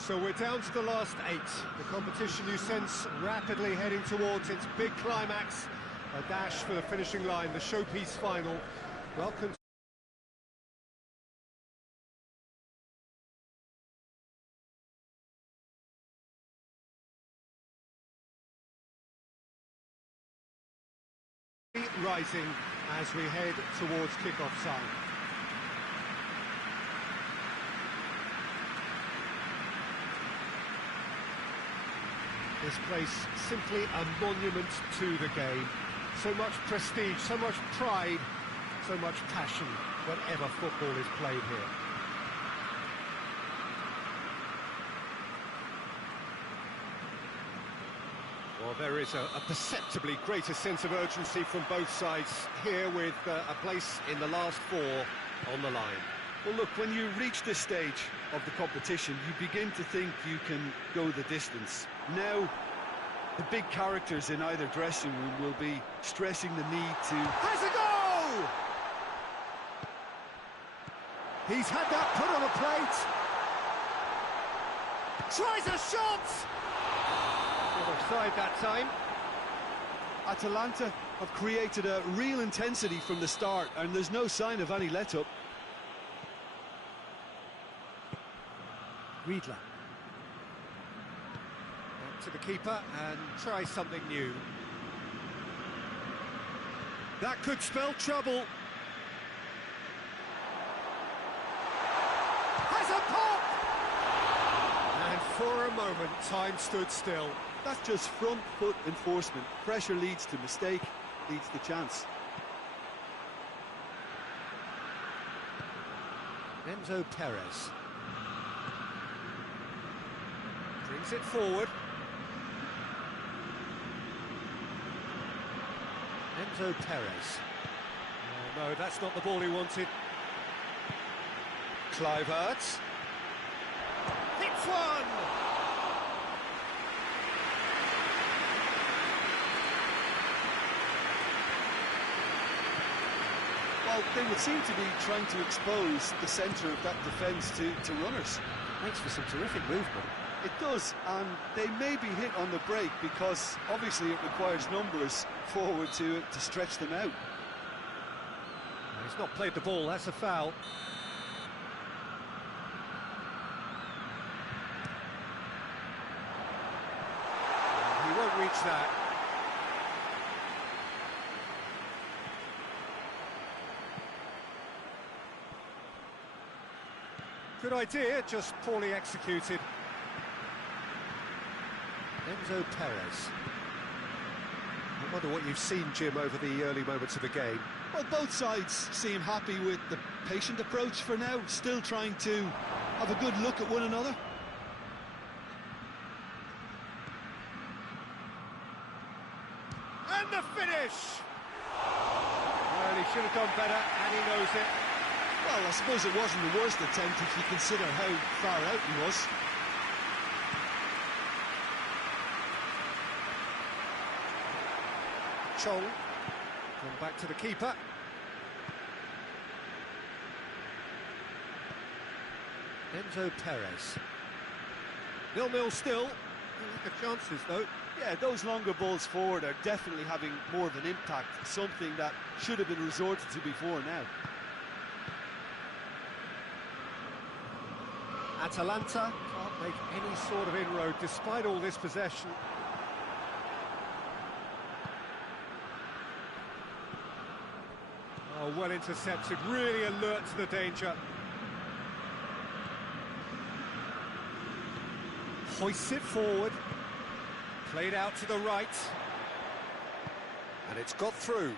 So we're down to the last 8. The competition, you sense, rapidly heading towards its big climax. A dash for the finishing line, the showpiece final. Welcome. Rising as we head towards kick-off time. This place simply a monument to the game. So much prestige, so much pride, so much passion whenever football is played here. Well, there is a perceptibly greater sense of urgency from both sides here, with a place in the last 4 on the line. Well, look, when you reach this stage of the competition, you begin to think you can go the distance. Now, the big characters in either dressing room will be stressing the need to... Has a goal! He's had that put on a plate. Tries a shot! Offside that time. Atalanta have created a real intensity from the start, and there's no sign of any let-up. Ridho. Back to the keeper and try something new. That could spell trouble. Has a pop! And for a moment, time stood still. That's just front foot enforcement. Pressure leads to mistake, leads to chance. Enzo Perez. Brings it forward. Enzo Perez. Oh, no, that's not the ball he wanted. Kluivert. Hits one! Well, they would seem to be trying to expose the centre of that defence to runners. Makes for some terrific movement. It does, and they may be hit on the break because obviously it requires numbers forward to stretch them out. He's not played the ball, that's a foul. He won't reach that. Good idea, just poorly executed. Enzo Perez. I wonder what you've seen, Jim, over the early moments of the game. Well, both sides seem happy with the patient approach for now, still trying to have a good look at one another. And the finish! Well, he should have done better, and he knows it. Well, I suppose it wasn't the worst attempt if you consider how far out he was. Chong. Gone back to the keeper. Enzo Perez. 0-0 still. Lack of chances, though. Yeah, those longer balls forward are definitely having more of an impact, something that should have been resorted to before now. Atalanta can't make any sort of inroad despite all this possession. Oh, well intercepted, really alert to the danger. Hoists it forward. Played out to the right. And it's got through.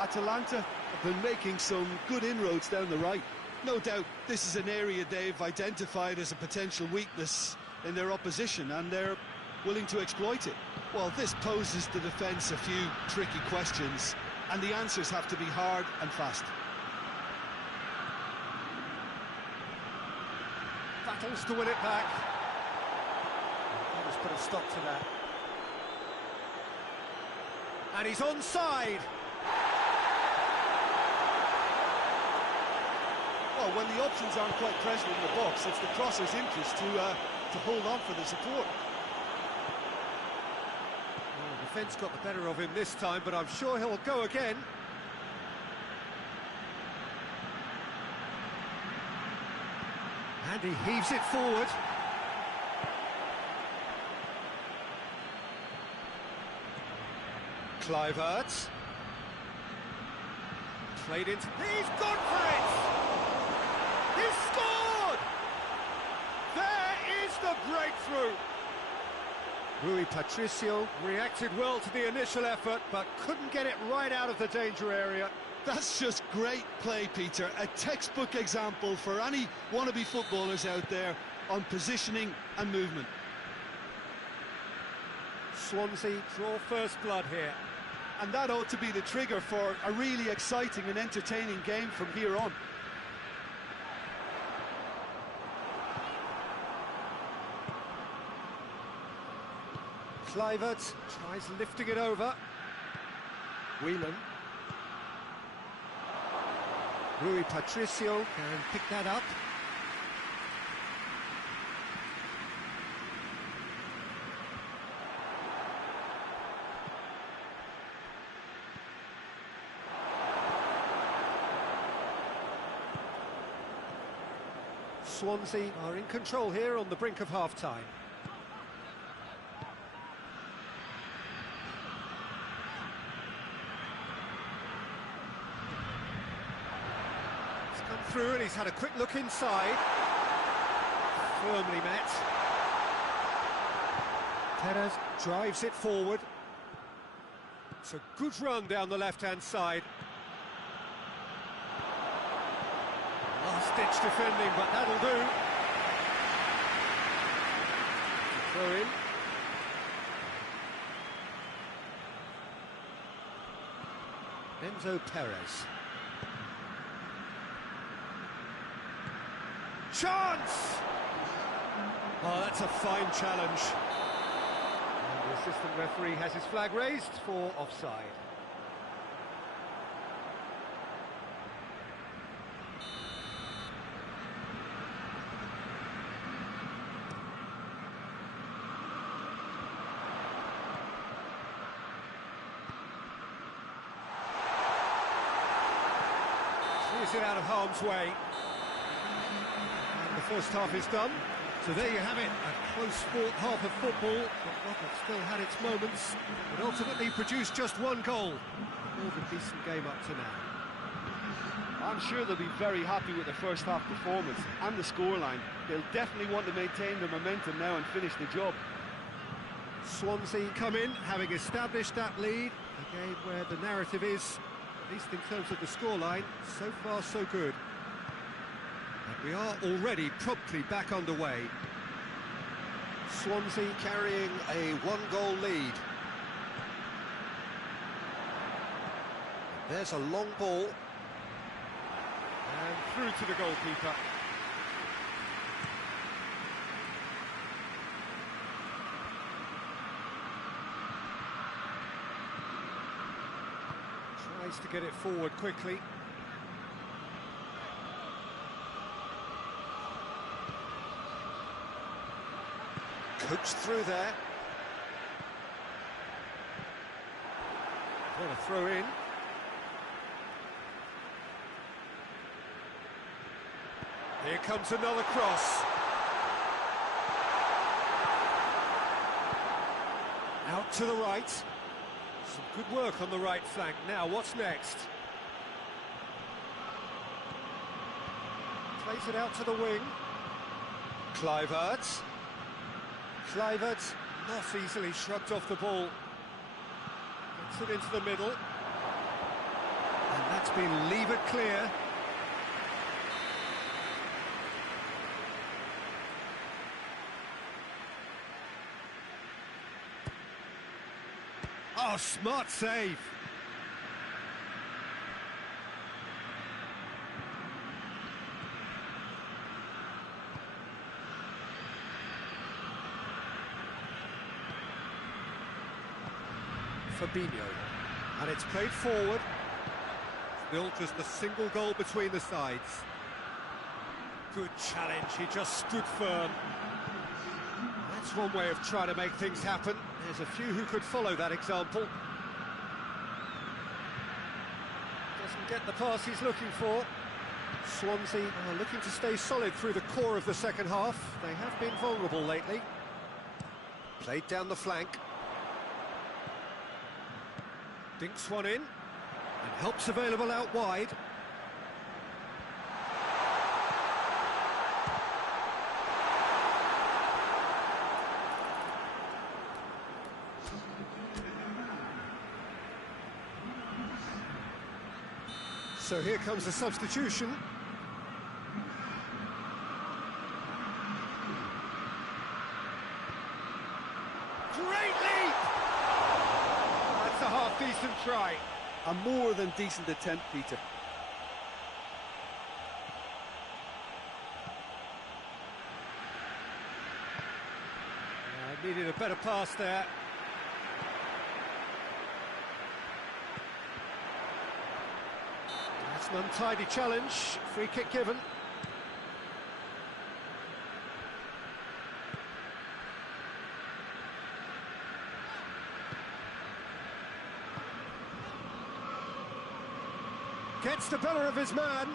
Atalanta have been making some good inroads down the right. No doubt this is an area they've identified as a potential weakness in their opposition, and they're willing to exploit it. Well, this poses the defence a few tricky questions, and the answers have to be hard and fast. Battles to win it back. Let's put a stop to that. And he's onside. Well, when the options aren't quite present in the box, it's the crosser's interest to hold on for the support. Well, defence got the better of him this time, but I'm sure he'll go again. And he heaves it forward. Kluivert. Played into... He's gone for it! He's scored! There is the breakthrough! Rui Patricio reacted well to the initial effort, but couldn't get it right out of the danger area. That's just great play, Peter. A textbook example for any wannabe footballers out there on positioning and movement. Swansea draw first blood here. And that ought to be the trigger for a really exciting and entertaining game from here on. Kluivert tries lifting it over. Whelan. Rui Patricio can pick that up. Swansea are in control here on the brink of half-time. He's come through and he's had a quick look inside. Firmly met. Perez drives it forward. It's a good run down the left-hand side. Last-ditch defending, but that'll do. Throw in. Enzo Perez. Chance! Oh, that's a fine challenge. And the assistant referee has his flag raised for offside. Clears it out of harm's way. And the first half is done. So there you have it, a close sport half of football, but one that still had its moments, but ultimately produced just one goal. All the decent game up to now. I'm sure they'll be very happy with the first half performance and the scoreline. They'll definitely want to maintain their momentum now and finish the job. Swansea come in, having established that lead, a game where the narrative is, at least in terms of the scoreline, so far so good. And we are already promptly back underway. Swansea carrying a one-goal lead. There's a long ball. And through to the goalkeeper. Tries to get it forward quickly. Coached through there. What a throw in. Here comes another cross. Out to the right. Some good work on the right flank. Now, what's next? Plays it out to the wing. Kluivert. Kluivert not easily shrugged off the ball. Gets it into the middle. And that's been levered clear. Oh, smart save. Fabinho, and it's played forward. Still just a single goal between the sides. Good challenge, he just stood firm. That's one way of trying to make things happen. There's a few who could follow that example. Doesn't get the pass he's looking for. Swansea are looking to stay solid through the core of the second half. They have been vulnerable lately. Played down the flank. Dinks one in. And help's available out wide. So here comes the substitution. Great leap! That's a half-decent try. A more than decent attempt, Peter. Needed a better pass there. That's an untidy challenge. Free kick given. Gets the better of his man.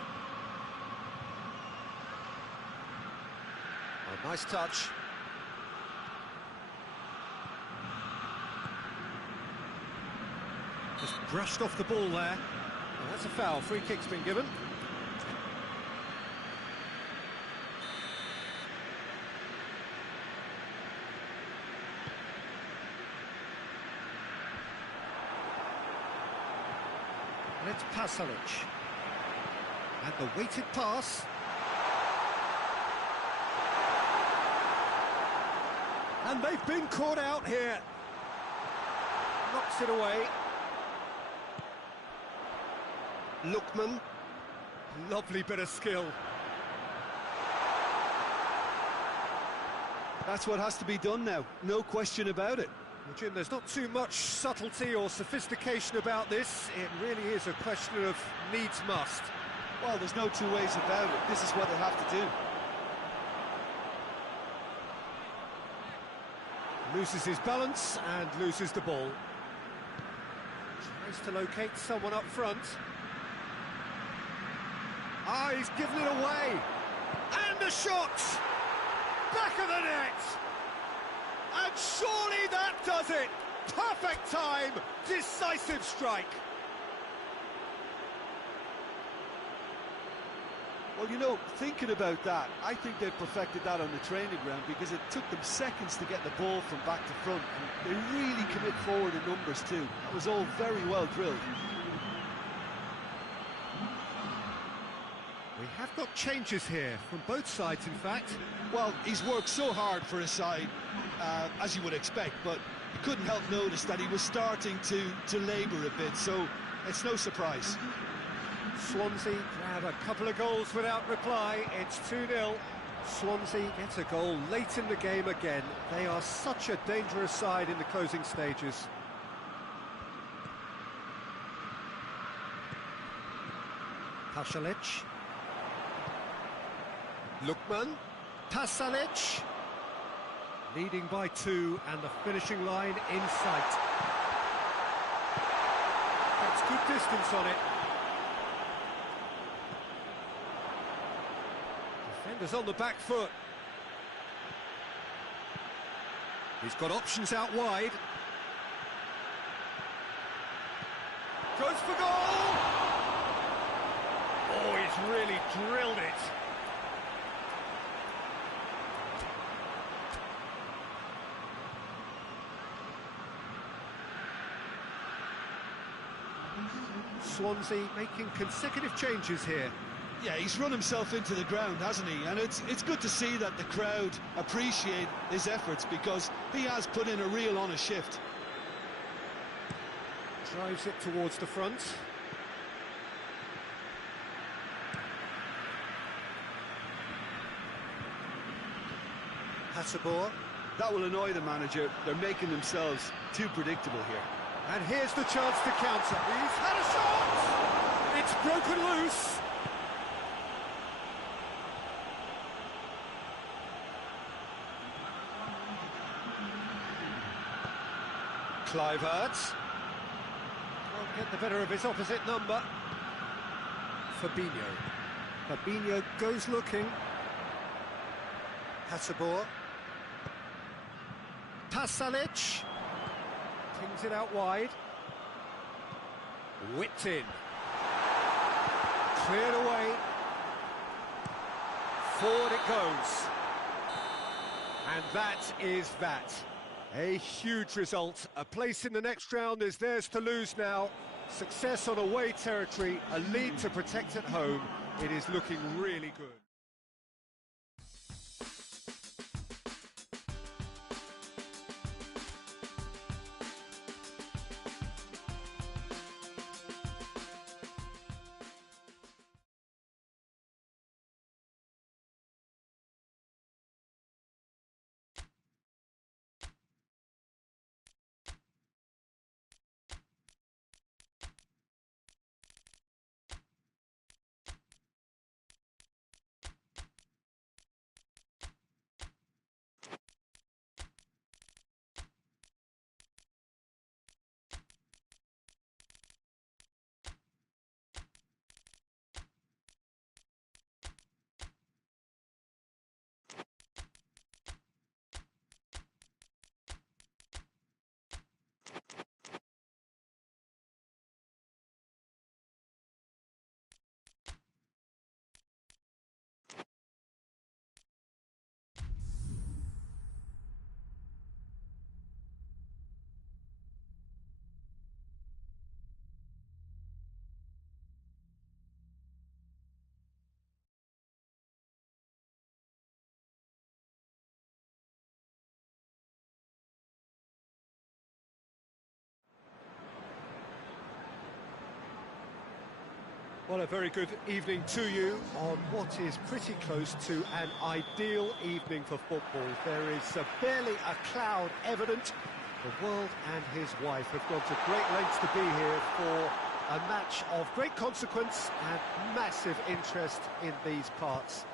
Oh, nice touch. Just brushed off the ball there. Oh, that's a foul. Free kick's been given. And it's Pasalic. And the weighted pass. And they've been caught out here. Knocks it away. Lookman. Lovely bit of skill. That's what has to be done now, no question about it. Well, Jim, there's not too much subtlety or sophistication about this. It really is a question of needs must. Well, there's no two ways about it. This is what they have to do. Loses his balance and loses the ball. Tries to locate someone up front. Ah, he's given it away. And a shot! Back of the net! And surely that does it! Perfect time! Decisive strike! Well, you know, thinking about that, I think they've perfected that on the training ground because it took them seconds to get the ball from back to front. And they really commit forward in numbers too. That was all very well drilled. We have got changes here, from both sides in fact. Well, he's worked so hard for his side, as you would expect, but you couldn't help notice that he was starting to labour a bit, so it's no surprise. Swansea grab a couple of goals without reply. It's 2-0. Swansea gets a goal late in the game again. They are such a dangerous side in the closing stages. Pasalic. Lookman. Pasalic. Leading by 2 and the finishing line in sight. That's good distance on it. Defenders on the back foot. He's got options out wide. Goes for goal! Oh, he's really drilled it. Swansea making consecutive changes here. Yeah, he's run himself into the ground, hasn't he? And it's good to see that the crowd appreciate his efforts because he has put in a real honest shift. Drives it towards the front. Hasabor. That will annoy the manager. They're making themselves too predictable here. And here's the chance to counter. He's had a shot! It's broken loose. Kluivert. Can't get the better of his opposite number. Fabinho. Fabinho goes looking. Hasabor. Pasalic. Pings it out wide. Whipped in. Cleared away. Forward it goes. And that is that. A huge result. A place in the next round is theirs to lose now. Success on away territory, a lead to protect at home. It is looking really good. Well, a very good evening to you on what is pretty close to an ideal evening for football. There is barely a cloud evident. The world and his wife have gone to great lengths to be here for a match of great consequence and massive interest in these parts.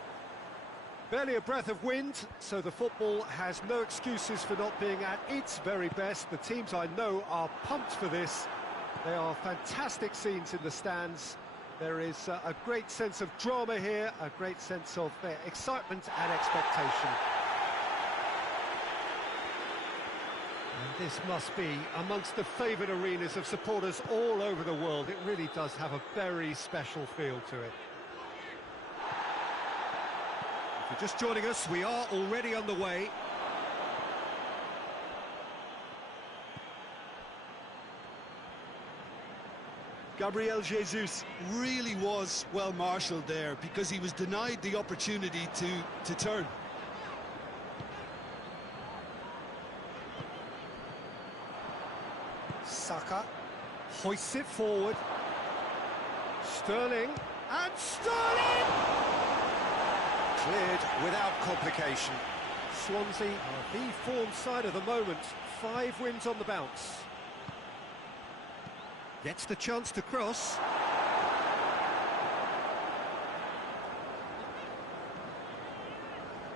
Barely a breath of wind, so the football has no excuses for not being at its very best. The teams I know are pumped for this. There are fantastic scenes in the stands. There is a great sense of drama here, a great sense of excitement and expectation. And this must be amongst the favoured arenas of supporters all over the world. It really does have a very special feel to it. If you're just joining us, we are already underway. Gabriel Jesus really was well marshalled there because he was denied the opportunity to turn. Saka hoists it forward. Sterling, and Sterling! Cleared without complication. Swansea are the form side of the moment. 5 wins on the bounce. Gets the chance to cross.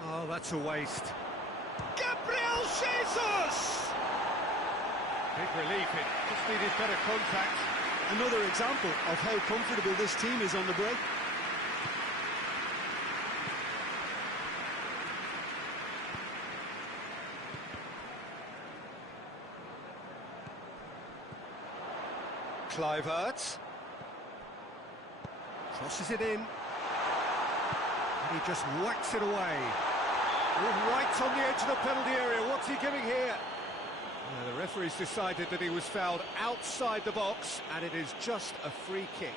Oh, that's a waste. Gabriel Jesus! Big relief, it just needed better contact. Another example of how comfortable this team is on the break. Kluivert crosses it in, and he just whacks it away. Right on the edge of the penalty area. What's he giving here? The referee's decided that he was fouled outside the box, and it is just a free kick.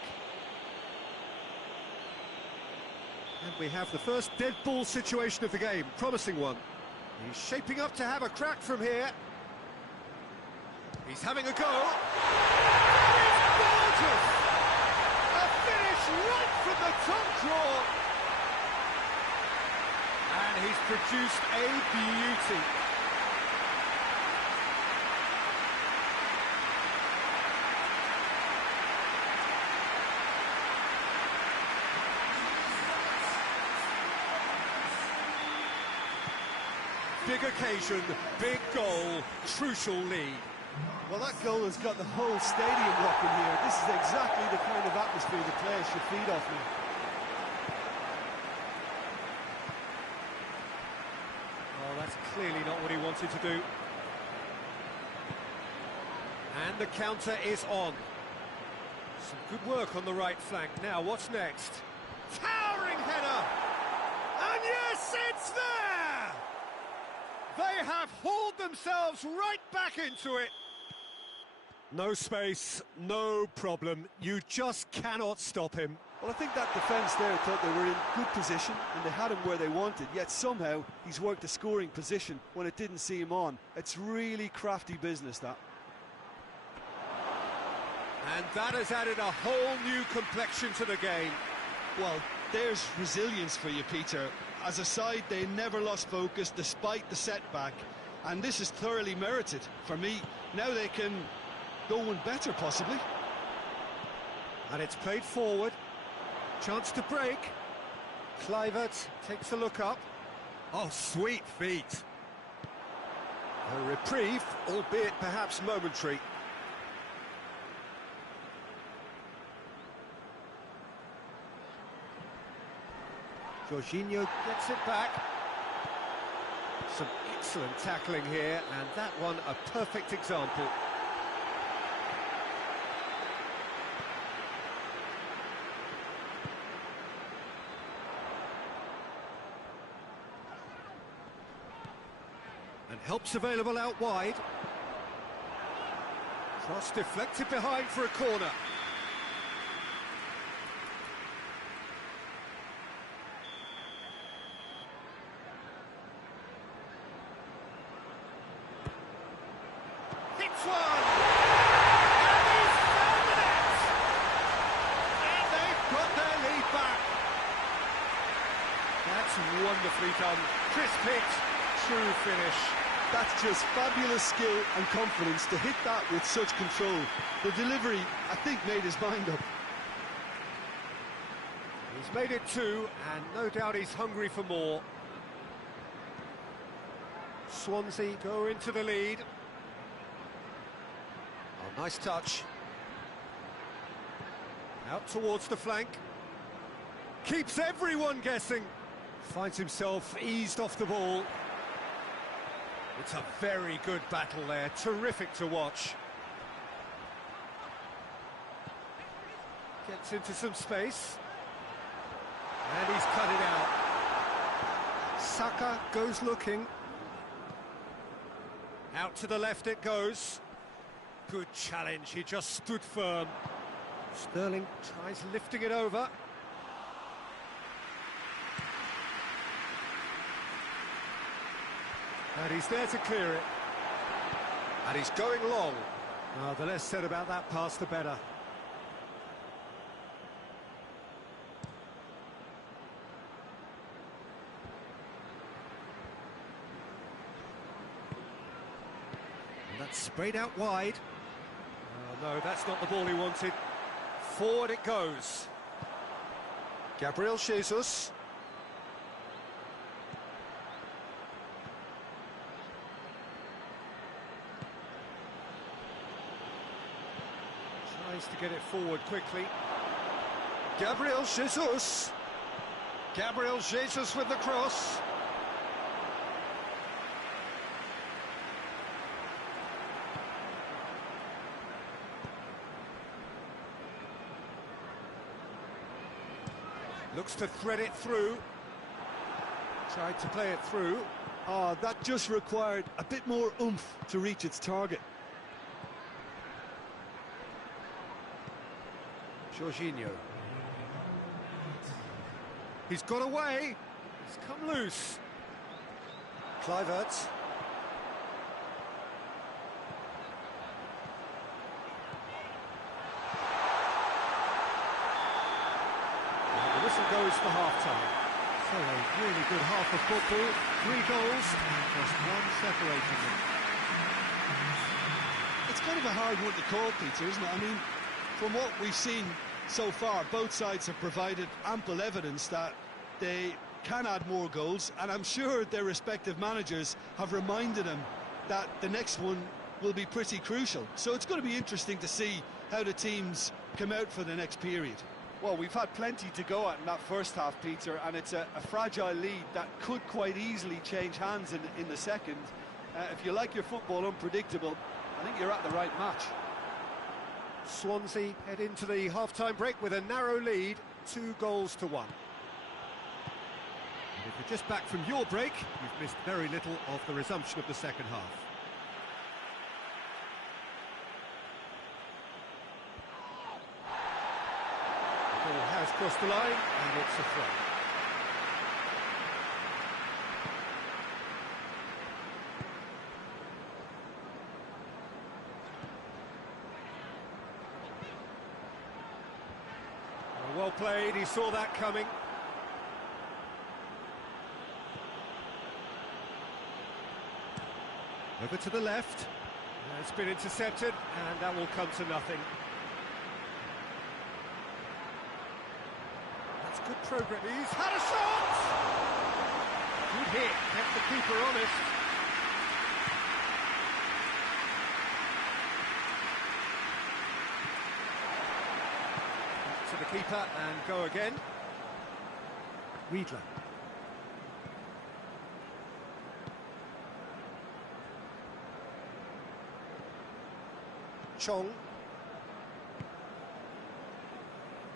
And we have the first dead ball situation of the game, promising one. He's shaping up to have a crack from here. He's having a go. Gorgeous! A finish right from the top draw. And he's produced a beauty. Big occasion, big goal, crucial lead. Well, that goal has got the whole stadium rocking here. This is exactly the kind of atmosphere the players should feed off now. Oh, that's clearly not what he wanted to do. And the counter is on. Some good work on the right flank. Now, what's next? Towering header! And yes, it's there! They have hauled themselves right back into it. No space, no problem. You just cannot stop him. Well, I think that defence there thought they were in good position and they had him where they wanted, yet somehow he's worked a scoring position when it didn't see him on. It's really crafty business, that. And that has added a whole new complexion to the game. Well, there's resilience for you, Peter. As a side, they never lost focus despite the setback, and this is thoroughly merited. For me, now they can go one better, possibly. And it's played forward. Chance to break. Kluivert takes a look up. Oh, sweet feet. A reprieve, albeit perhaps momentary. Jorginho gets it back. Some excellent tackling here, and that one a perfect example. And help's available out wide. Cross deflected behind for a corner. Hits one! And he's found the net! And they've got their lead back. That's wonderfully done. Crisp hit, true finish. That's just fabulous skill and confidence to hit that with such control. The delivery, I think, made his mind up. He's made it two, and no doubt he's hungry for more. Swansea go into the lead. Oh, nice touch. Out towards the flank. Keeps everyone guessing. Finds himself eased off the ball. It's a very good battle there, terrific to watch. Gets into some space. And he's cut it out. Saka goes looking. Out to the left it goes. Good challenge, he just stood firm. Sterling tries lifting it over. And he's there to clear it. And he's going long. Oh, the less said about that pass, the better. And that's sprayed out wide. Oh, no, that's not the ball he wanted. Forward it goes. Gabriel Jesus. Tries to get it forward quickly. Gabriel Jesus. Gabriel Jesus with the cross. Looks to thread it through. Tried to play it through. Oh, that just required a bit more oomph to reach its target. Jorginho. He's got away. He's come loose. Kluivert. The whistle goes for half-time. So a really good half of football. 3 goals and just one separating them. It's kind of a hard one to call, Peter, isn't it? I mean, from what we've seen so far, both sides have provided ample evidence that they can add more goals, and I'm sure their respective managers have reminded them that the next one will be pretty crucial. So it's going to be interesting to see how the teams come out for the next period. Well, we've had plenty to go at in that first half, Peter, and it's a fragile lead that could quite easily change hands in the second. If you like your football unpredictable, I think you're at the right match. Swansea head into the half-time break with a narrow lead, 2-1. And if you're just back from your break, you've missed very little of the resumption of the second half. The ball has crossed the line, and it's a throw. Well played, he saw that coming. Over to the left. It's been intercepted, and that will come to nothing. That's good progress. He's had a shot! Good hit, kept the keeper honest. Back to the keeper and go again. Ridho. Chong.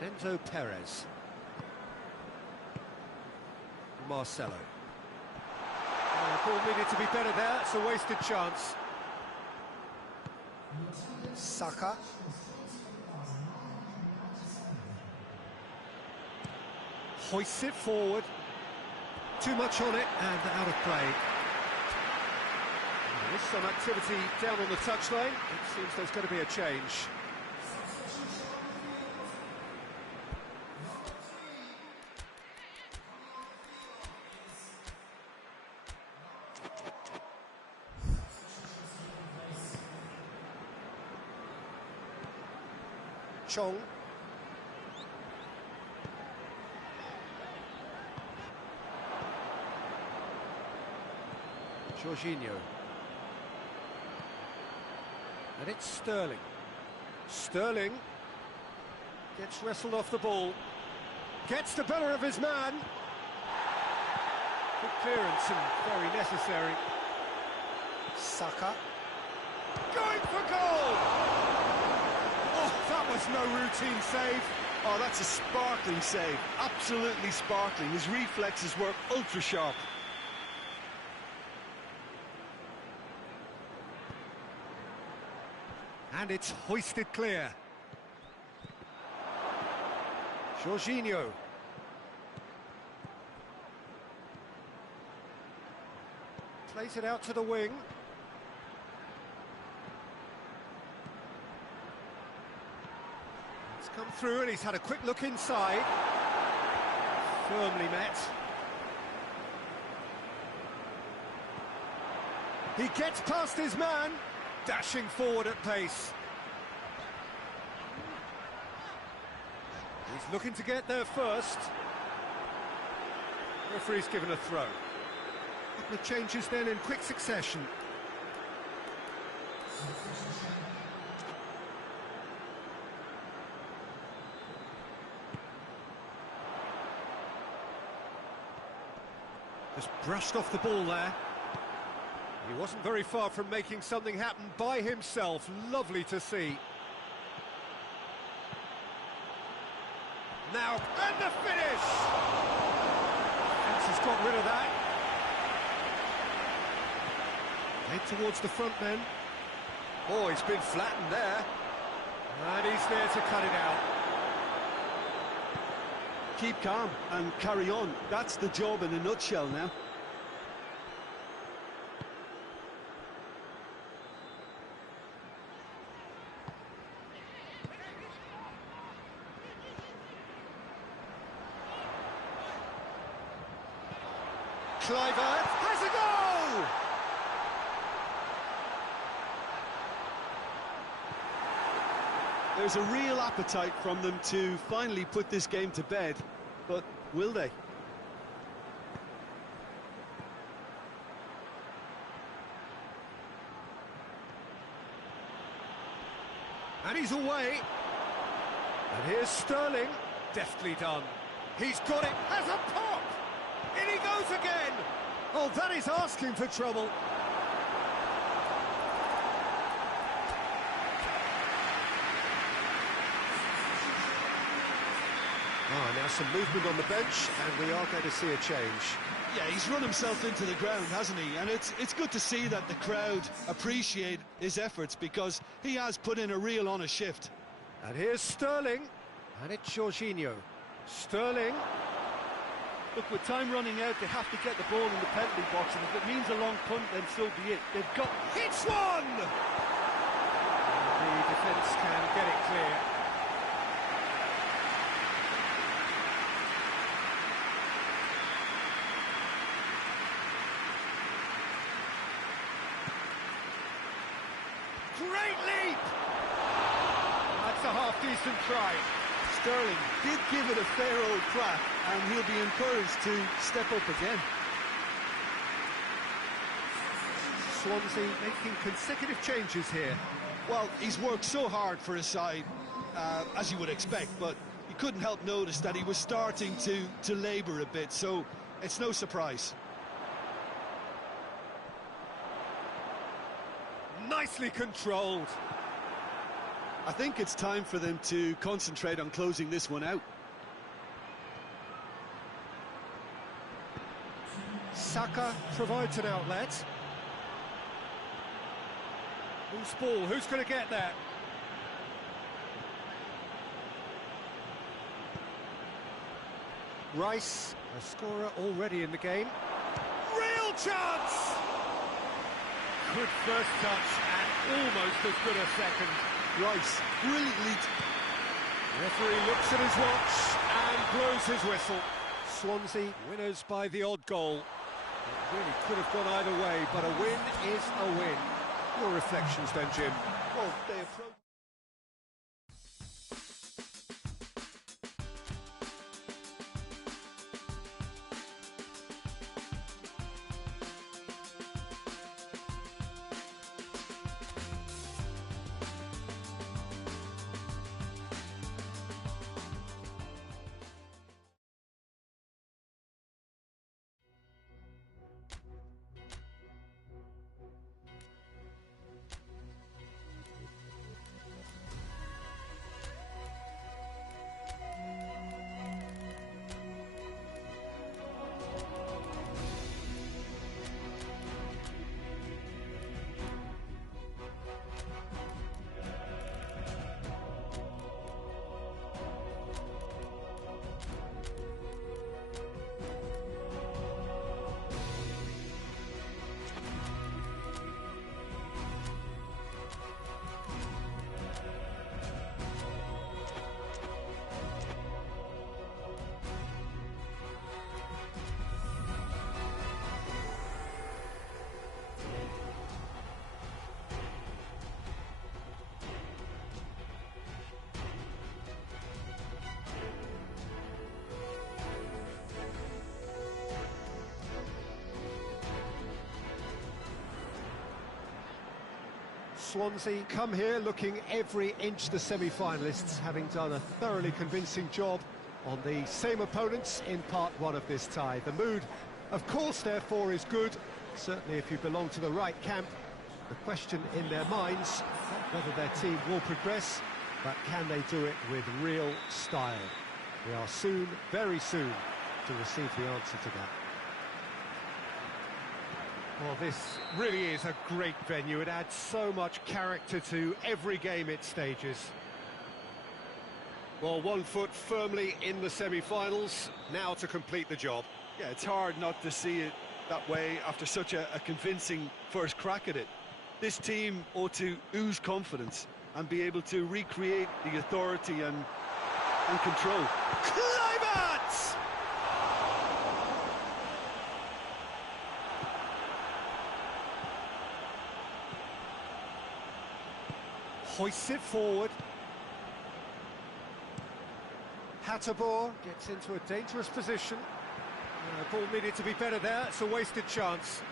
Enzo Perez. Marcelo. The ball needed to be better there, it's a wasted chance. Saka. Hoists it forward. Too much on it and out of play. There's some activity down on the touchline. It seems there's going to be a change. Chong. Jorginho. And it's Sterling. Sterling gets wrestled off the ball. Gets the better of his man. Good clearance and very necessary. Saka. Going for goal! Oh, that was no routine save. Oh, that's a sparkling save. Absolutely sparkling. His reflexes were ultra sharp. And it's hoisted clear. Jorginho. Plays it out to the wing. It's come through and he's had a quick look inside. Firmly met. He gets past his man. Dashing forward at pace. He's looking to get there first. Referee's given a throw. A couple of changes then in quick succession. Just brushed off the ball there. He wasn't very far from making something happen by himself. Lovely to see. Now, and the finish! Fence has got rid of that. Head towards the front men. Oh, he's been flattened there. And he's there to cut it out. Keep calm and carry on. That's the job in a nutshell now. Clivert has a goal! There's a real appetite from them to finally put this game to bed, but will they? And he's away. And here's Sterling. Deftly done. He's got it. Has a pop. In he goes again. Oh, that is asking for trouble. Now some movement on the bench, and we are going to see a change. Yeah, he's run himself into the ground, hasn't he? And it's good to see that the crowd appreciate his efforts, because he has put in a real honest shift. And here's Sterling, and it's Jorginho. Sterling. Look, with time running out, they have to get the ball in the penalty box, and if it means a long punt, then so be it. They've got... Hits one! The defence can get it clear. Great leap! That's a half-decent try. Sterling did give it a fair old crack, and he'll be encouraged to step up again. Swansea making consecutive changes here. Well, he's worked so hard for his side, as you would expect, but you couldn't help notice that he was starting to labour a bit, so it's no surprise. Nicely controlled. I think it's time for them to concentrate on closing this one out. Saka provides an outlet. Who's ball? Who's going to get that? Rice, a scorer already in the game. Real chance! Good first touch and almost as good a second. Rice, brilliantly. Referee looks at his watch and blows his whistle. Swansea winners by the odd goal. It really could have gone either way, but a win is a win. Your reflections then, Jim? Well, they approach... Swansea come here looking every inch the semi-finalists, having done a thoroughly convincing job on the same opponents in part one of this tie. The mood, of course, therefore, is good, certainly if you belong to the right camp. The question in their minds, not whether their team will progress, but can they do it with real style? We are soon, very soon, to receive the answer to that. Well, this really is a great venue. It adds so much character to every game it stages. Well, 1 foot firmly in the semi-finals, now to complete the job. Yeah, it's hard not to see it that way after such a convincing first crack at it. This team ought to ooze confidence and be able to recreate the authority and control. Climax! Hoists it forward. Hatterbohr gets into a dangerous position. Ball needed to be better there. It's a wasted chance.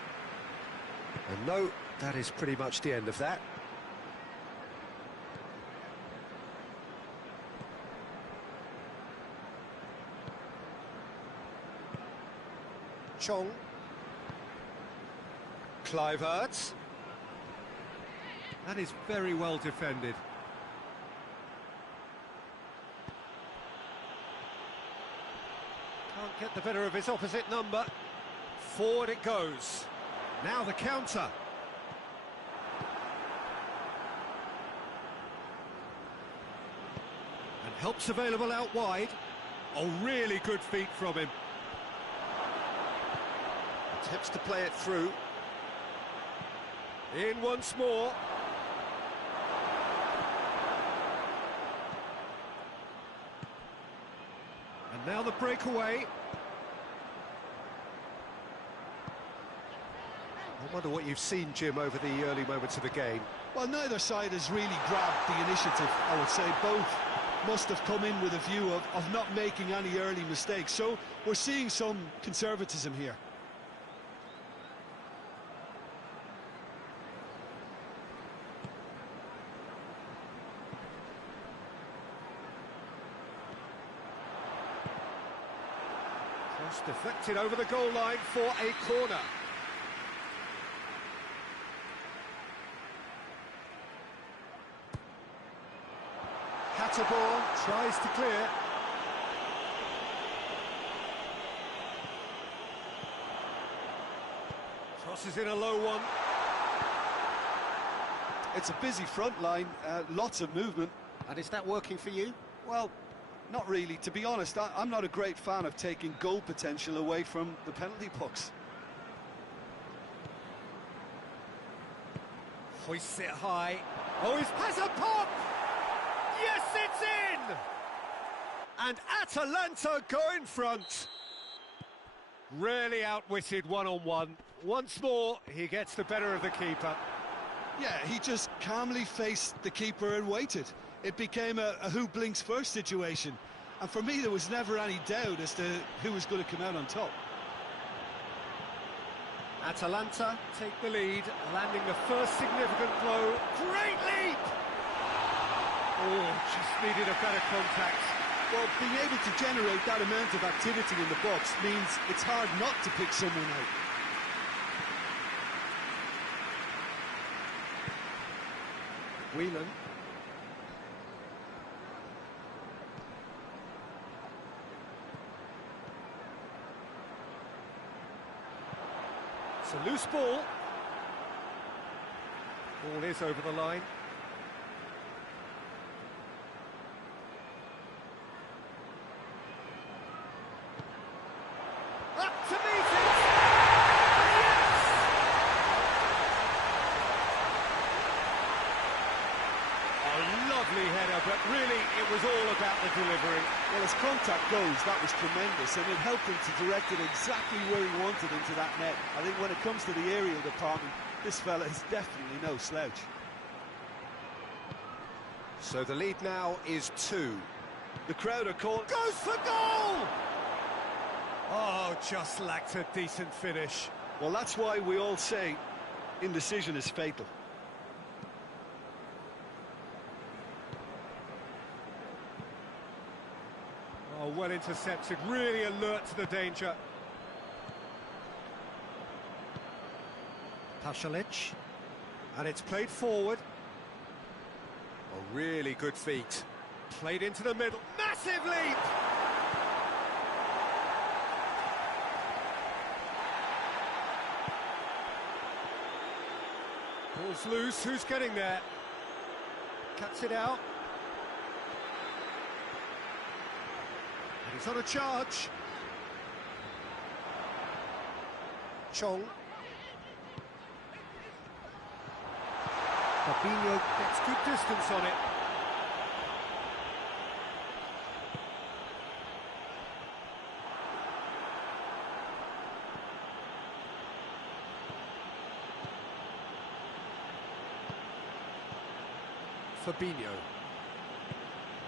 And no, that is pretty much the end of that. Chong. Kluivert. That is very well defended. Can't get the better of his opposite number. Forward it goes. Now the counter. And help's available out wide. Oh, really good feet from him. Attempts to play it through. In once more. And now the breakaway. I wonder what you've seen, Jim, over the early moments of the game. Well, neither side has really grabbed the initiative, I would say. Both must have come in with a view of not making any early mistakes. So we're seeing some conservatism here. Cross deflected over the goal line for a corner. Hatterball tries to clear. Crosses in a low one. It's a busy front line, lots of movement. And is that working for you? Well, not really. To be honest, I'm not a great fan of taking goal potential away from the penalty box. Hoists it high. Oh, he's has a pop! Yes, it's in! And Atalanta go in front. Really outwitted one-on-one. Once more, he gets the better of the keeper. Yeah, he just calmly faced the keeper and waited. It became a who blinks first situation. And for me, there was never any doubt as to who was going to come out on top. Atalanta take the lead, landing the first significant blow. Great leap! Oh, just needed a better contact. Well, being able to generate that amount of activity in the box means it's hard not to pick someone out. Whelan. It's a loose ball. Ball is over the line. Up to meet it! Yes! A lovely header, but really it was all about the delivery. Well, as contact goes, that was tremendous, and it helped him to direct it exactly where he wanted into that net. I think when it comes to the aerial department, this fella is definitely no slouch. So the lead now is 2. The crowd are calling... Goes for goal! Oh, just lacked a decent finish. Well, that's why we all say indecision is fatal. Oh, well intercepted, really alert to the danger. Pasalic, and it's played forward. Oh, really good feet. Played into the middle, massive leap! Ball's loose, who's getting there? Cuts it out. And he's on a charge. Chong. Fabinho gets good distance on it.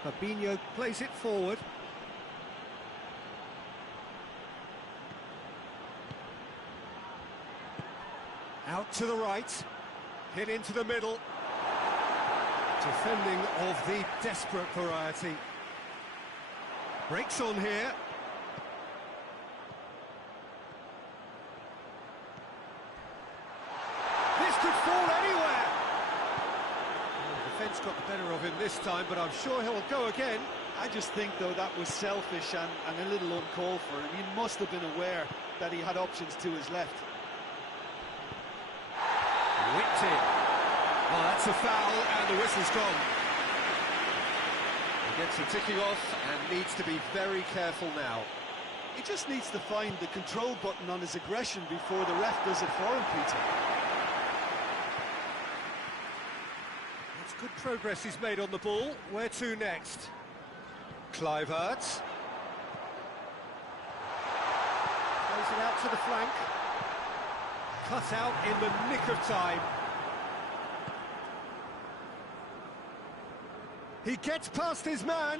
Fabinho plays it forward. Out to the right. Hit into the middle. Defending of the desperate variety. Breaks on here. This could fall anywhere. Well, the defence got the better of him this time, but I'm sure he'll go again. I just think, though, that was selfish and a little uncalled for him. He must have been aware that he had options to his left. Whipped in. Well, that's a foul, and the whistle's gone. He gets the ticking off and needs to be very careful now. He just needs to find the control button on his aggression before the ref does it for him, Peter. That's good progress he's made on the ball. Where to next? Kluivert. Plays it out to the flank. Cut out in the nick of time. He gets past his man.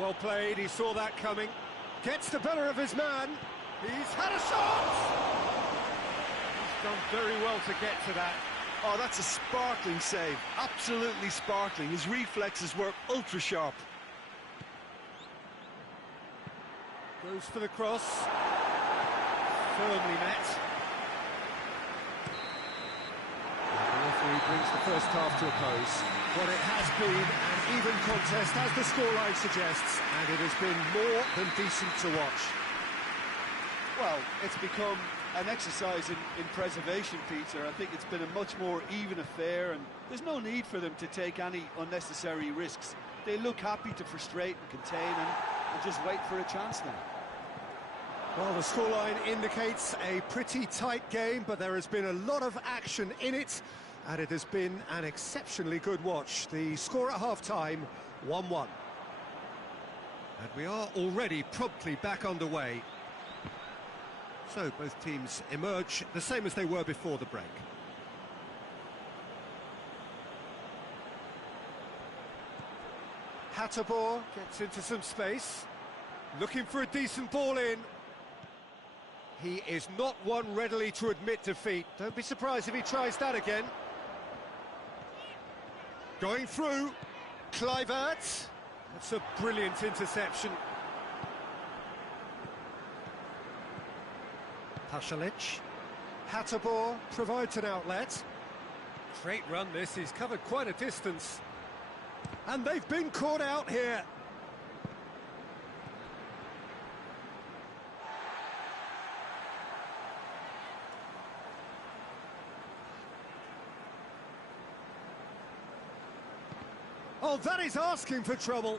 Well played, he saw that coming. Gets the better of his man. He's had a shot! He's done very well to get to that. Oh, that's a sparkling save. Absolutely sparkling. His reflexes were ultra-sharp. Goes for the cross. Firmly met. And the referee brings the first half to a close. Well, it has been an even contest, as the scoreline suggests, and it has been more than decent to watch. Well, it's become an exercise in preservation, Peter. I think it's been a much more even affair, and there's no need for them to take any unnecessary risks. They look happy to frustrate and contain and just wait for a chance now. Well, the scoreline indicates a pretty tight game, but there has been a lot of action in it, and it has been an exceptionally good watch. The score at half-time, 1-1. And we are already promptly back underway. So both teams emerge the same as they were before the break. Hatterbohr gets into some space, looking for a decent ball in. He is not one readily to admit defeat. Don't be surprised if he tries that again. Going through, Kluivert. That's a brilliant interception. Pasalic. Hatterbohr provides an outlet. Great run this, he's covered quite a distance. And they've been caught out here. Oh, that is asking for trouble.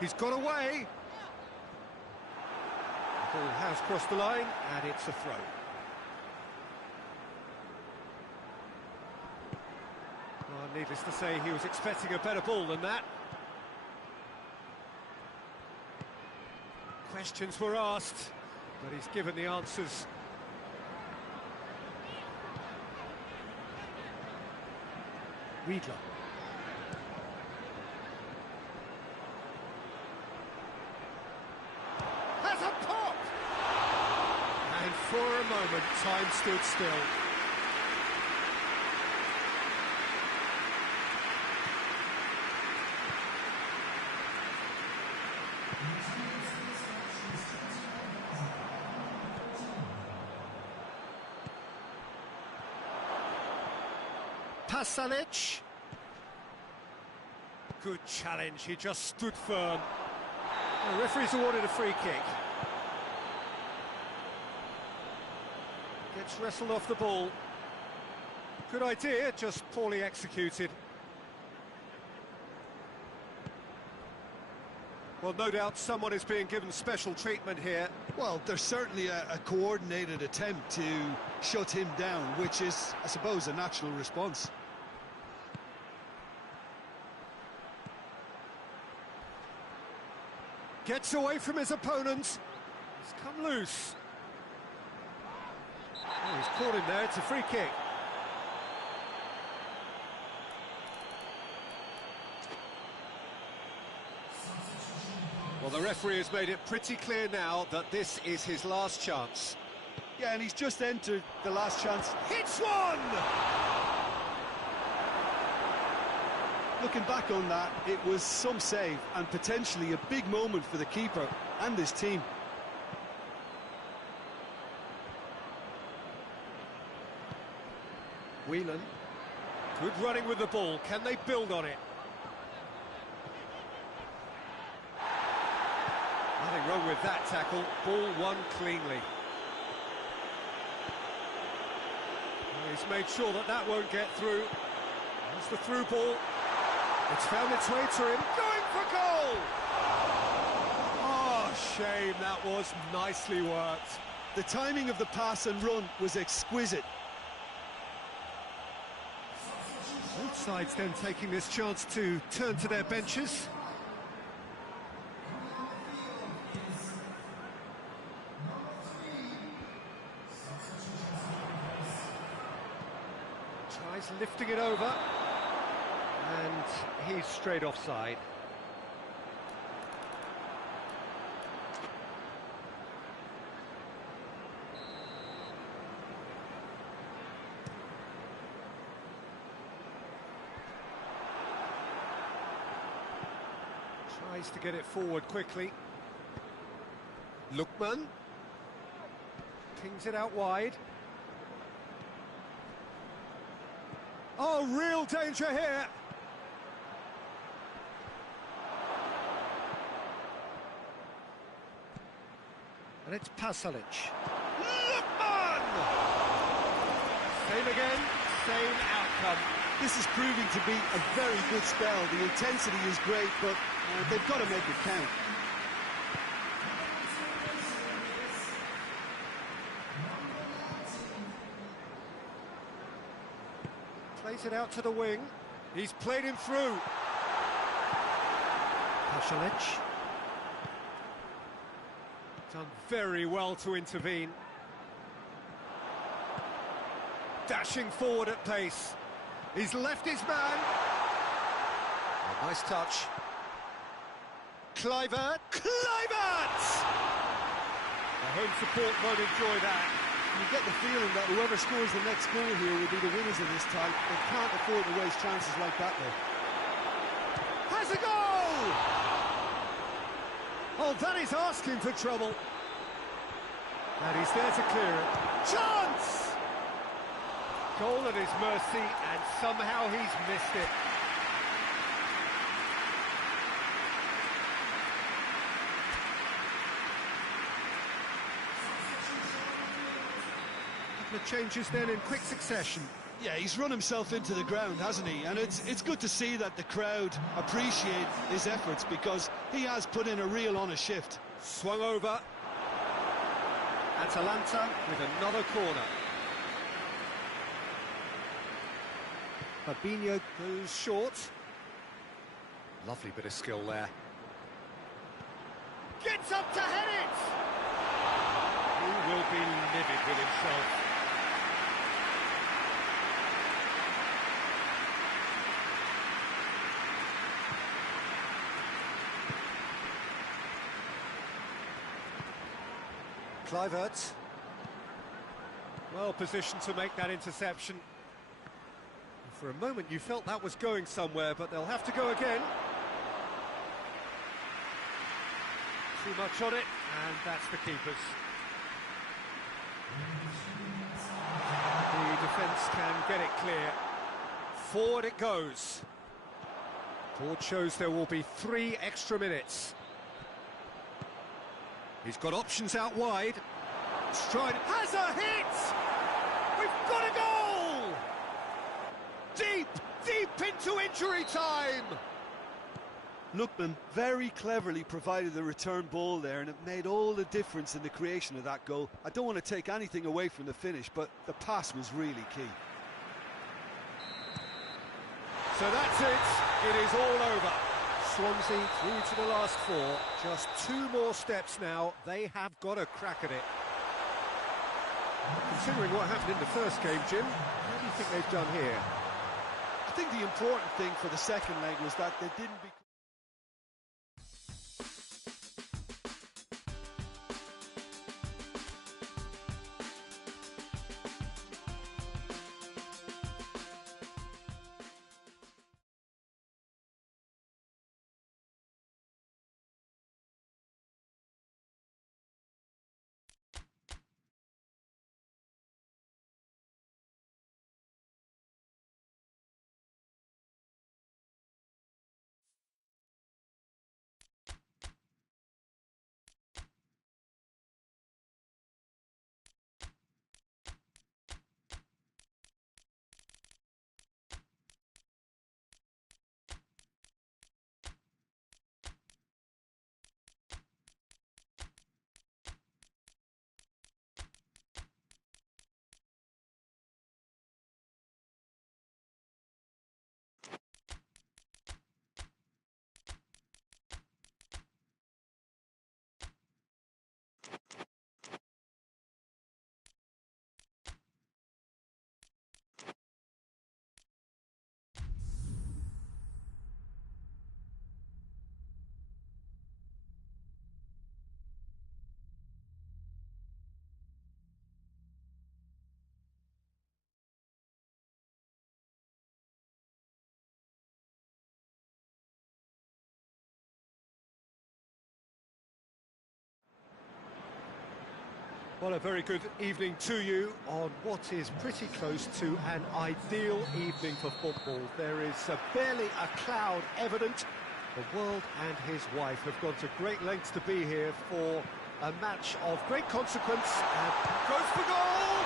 He's got away. The ball has crossed the line, and it's a throw. Well, needless to say, he was expecting a better ball than that. Questions were asked, but he's given the answers. Ridho. Has a pop! And for a moment, time stood still. Pasalic. Good challenge, he just stood firm. The referee's awarded a free kick. Gets wrestled off the ball. Good idea, just poorly executed. Well, no doubt someone is being given special treatment here. Well, there's certainly a coordinated attempt to shut him down, which is, I suppose, a natural response. Gets away from his opponent. He's come loose. Oh, he's caught him there, it's a free kick. Well, the referee has made it pretty clear now that this is his last chance. Yeah, and he's just entered the last chance. Hits one! Looking back on that, it was some save and potentially a big moment for the keeper and his team. Whelan. Good running with the ball. Can they build on it? Nothing wrong with that tackle. Ball won cleanly. He's made sure that that won't get through. That's the through ball. It's found its way to him. Going for goal! Oh, shame. That was nicely worked. The timing of the pass and run was exquisite. Both sides then taking this chance to turn to their benches. Tries lifting it over, and he's straight offside. Tries to get it forward quickly. Lookman pings it out wide. Oh, real danger here. And it's Pasalic. Lookman! Same again, same outcome. This is proving to be a very good spell. The intensity is great, but they've got to make it count. Plays it out to the wing. He's played him through. Pasalic. Done very well to intervene. Dashing forward at pace. He's left his man. Oh, nice touch. Kluivert. Kluivert! The home support won't enjoy that. You get the feeling that whoever scores the next goal here will be the winners of this tie. They can't afford to waste chances like that, though. Has a goal! Oh, that is asking for trouble. And he's there to clear it. Chance! Goal at his mercy, and somehow he's missed it. The changes then in quick succession. Yeah, he's run himself into the ground, hasn't he? And it's good to see that the crowd appreciate his efforts, because he has put in a real honest shift. Swung over. Atalanta with another corner. Fabinho goes short. Lovely bit of skill there. Gets up to head it! He will be livid with himself. Kluivert, well positioned to make that interception. For a moment you felt that was going somewhere, but they'll have to go again. Too much on it, and that's the keeper's. The defence can get it clear. Forward it goes. Board shows there will be 3 extra minutes. He's got options out wide. Stride has a hit! We've got a goal! Deep into injury time! Lookman very cleverly provided the return ball there, and it made all the difference in the creation of that goal. I don't want to take anything away from the finish, but the pass was really key. So that's it. It is all over. Swansea through to the last 4. Just 2 more steps now. They have got a crack at it. Considering what happened in the first game, Jim, how do you think they've done here? I think the important thing for the second leg was that they didn't become Well, a very good evening to you on what is pretty close to an ideal evening for football. There is barely a cloud evident. The world and his wife have gone to great lengths to be here for a match of great consequence. And goes for goal!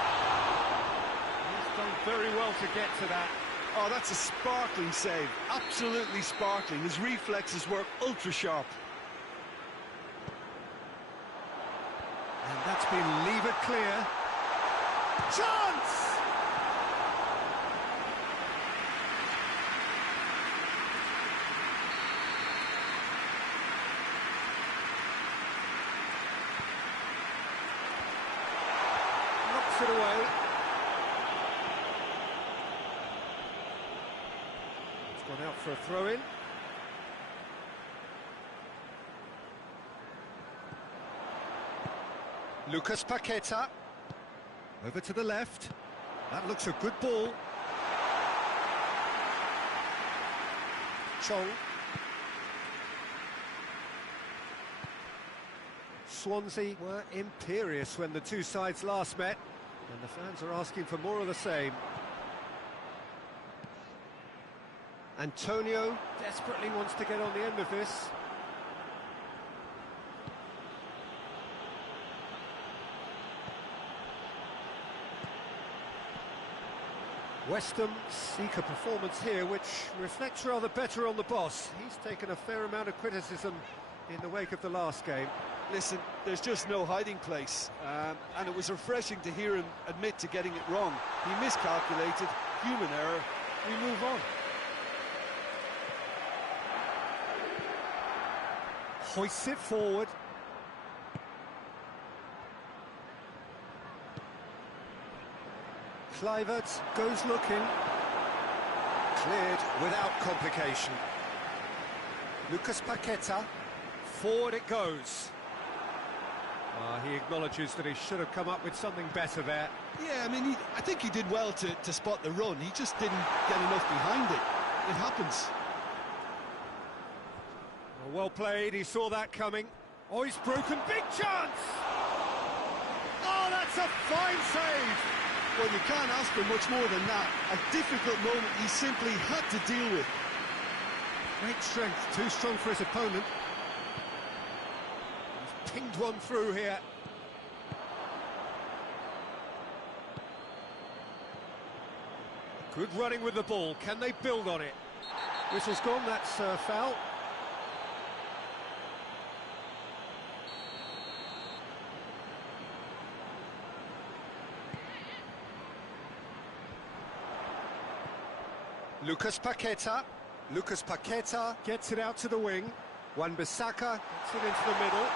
He's done very well to get to that. Oh, that's a sparkling save. Absolutely sparkling. His reflexes were ultra-sharp. And that's been levered clear. Chance! Knocks it away. It's gone out for a throw-in. Lucas Paqueta, over to the left. That looks a good ball. Chong. Swansea were imperious when the two sides last met, and the fans are asking for more of the same. Antonio desperately wants to get on the end of this. West Ham seek a performance here which reflects rather better on the boss. He's taken a fair amount of criticism in the wake of the last game. Listen, there's just no hiding place, and it was refreshing to hear him admit to getting it wrong. He miscalculated, human error, we move on. Hoists it forward. Kluivert goes looking. Cleared without complication. Lucas Paqueta. Forward it goes. He acknowledges that he should have come up with something better there. Yeah, I mean, I think he did well to spot the run. He just didn't get enough behind it. It happens. Well played, he saw that coming. Oh, he's broken, big chance! Oh, that's a fine save! Well, you can't ask for much more than that. A difficult moment he simply had to deal with. Great strength, too strong for his opponent. He's pinged one through here. Good running with the ball, can they build on it? Whistle's gone, that's foul. Lucas Paqueta. Lucas Paqueta gets it out to the wing. Wan-Bissaka gets it into the middle.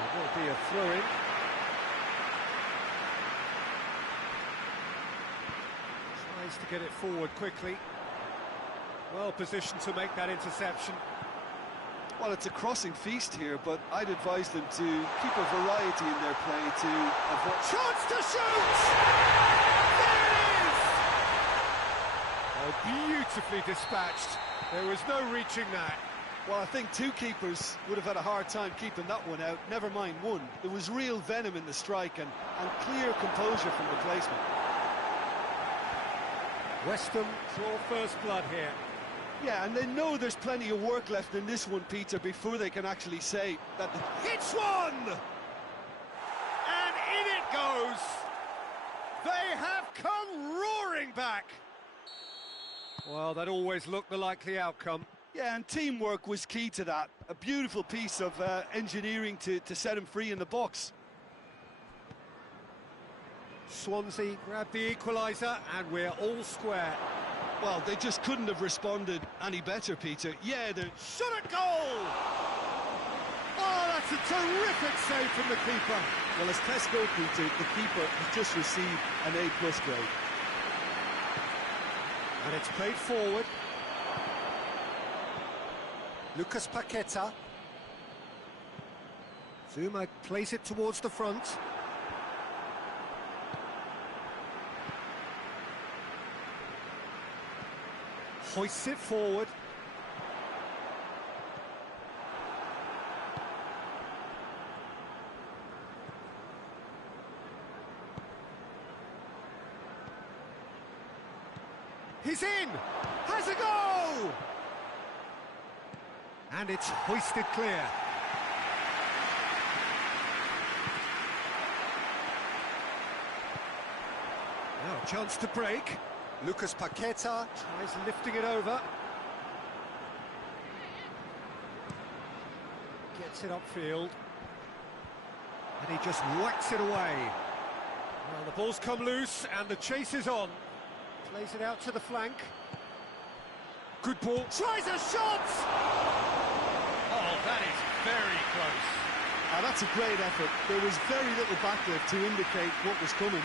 There will be a throw-in. Tries to get it forward quickly. Well positioned to make that interception. Well, it's a crossing feast here, but I'd advise them to keep a variety in their play to avoid... Chance to shoot! There it is! Oh, beautifully dispatched. There was no reaching that. Well, I think two keepers would have had a hard time keeping that one out, never mind one. There was real venom in the strike and clear composure from the placement. West Ham draw first blood here. Yeah, and they know there's plenty of work left in this one, Peter, before they can actually say that... Hits one! And in it goes! They have come roaring back! Well, that always looked the likely outcome. Yeah, and teamwork was key to that. A beautiful piece of engineering to set him free in the box. Swansea grabbed the equaliser, and we're all square. Well, they just couldn't have responded any better, Peter. Yeah, they're... Shot at goal! Oh, that's a terrific save from the keeper. Well, as tests go, Peter, the keeper has just received an A+ grade. And it's played forward. Lucas Paqueta. Zuma plays it towards the front. hoists it forward. He's in! Has a goal! And it's hoisted clear. Now a chance to break. Lucas Paqueta tries lifting it over. Gets it upfield. And he just whacks it away. Well, the ball's come loose and the chase is on. Plays it out to the flank. Good ball. Tries a shot! Oh, that is very close. That's a great effort. There was very little backlift to indicate what was coming.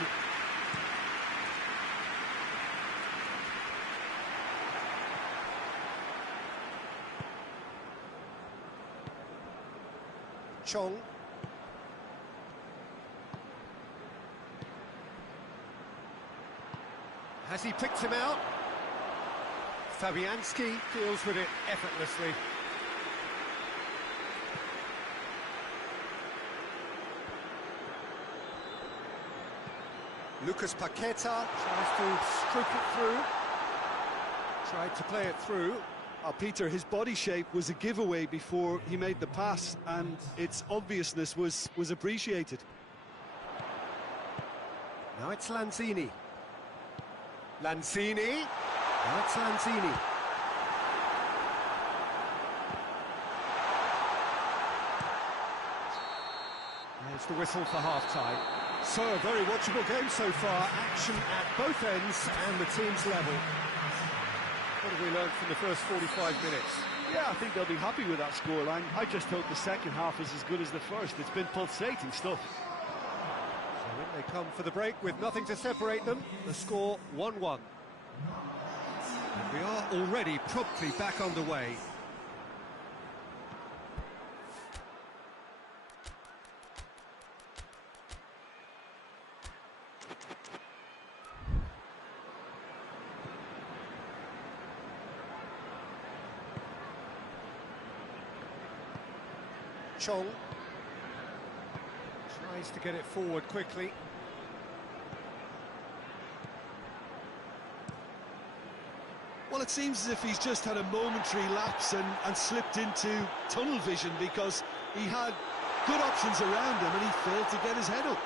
Chong. Has he picked him out? Fabianski deals with it effortlessly. Lucas Paqueta tries to stroke it through. Tried to play it through. Peter, his body shape was a giveaway before he made the pass, and its obviousness was appreciated. Now it's Lanzini. Lanzini. Now it's Lanzini. There's the whistle for half-time. So, a very watchable game so far. Action at both ends and the team's level. What have we learned from the first 45 minutes? Yeah, I think they'll be happy with that scoreline. I just hope the second half is as good as the first. It's been pulsating stuff. So in they come for the break with nothing to separate them. The score 1-1. And we are already promptly back underway. Chong tries to get it forward quickly. Well, it seems as if he's just had a momentary lapse and slipped into tunnel vision, because he had good options around him and he failed to get his head up.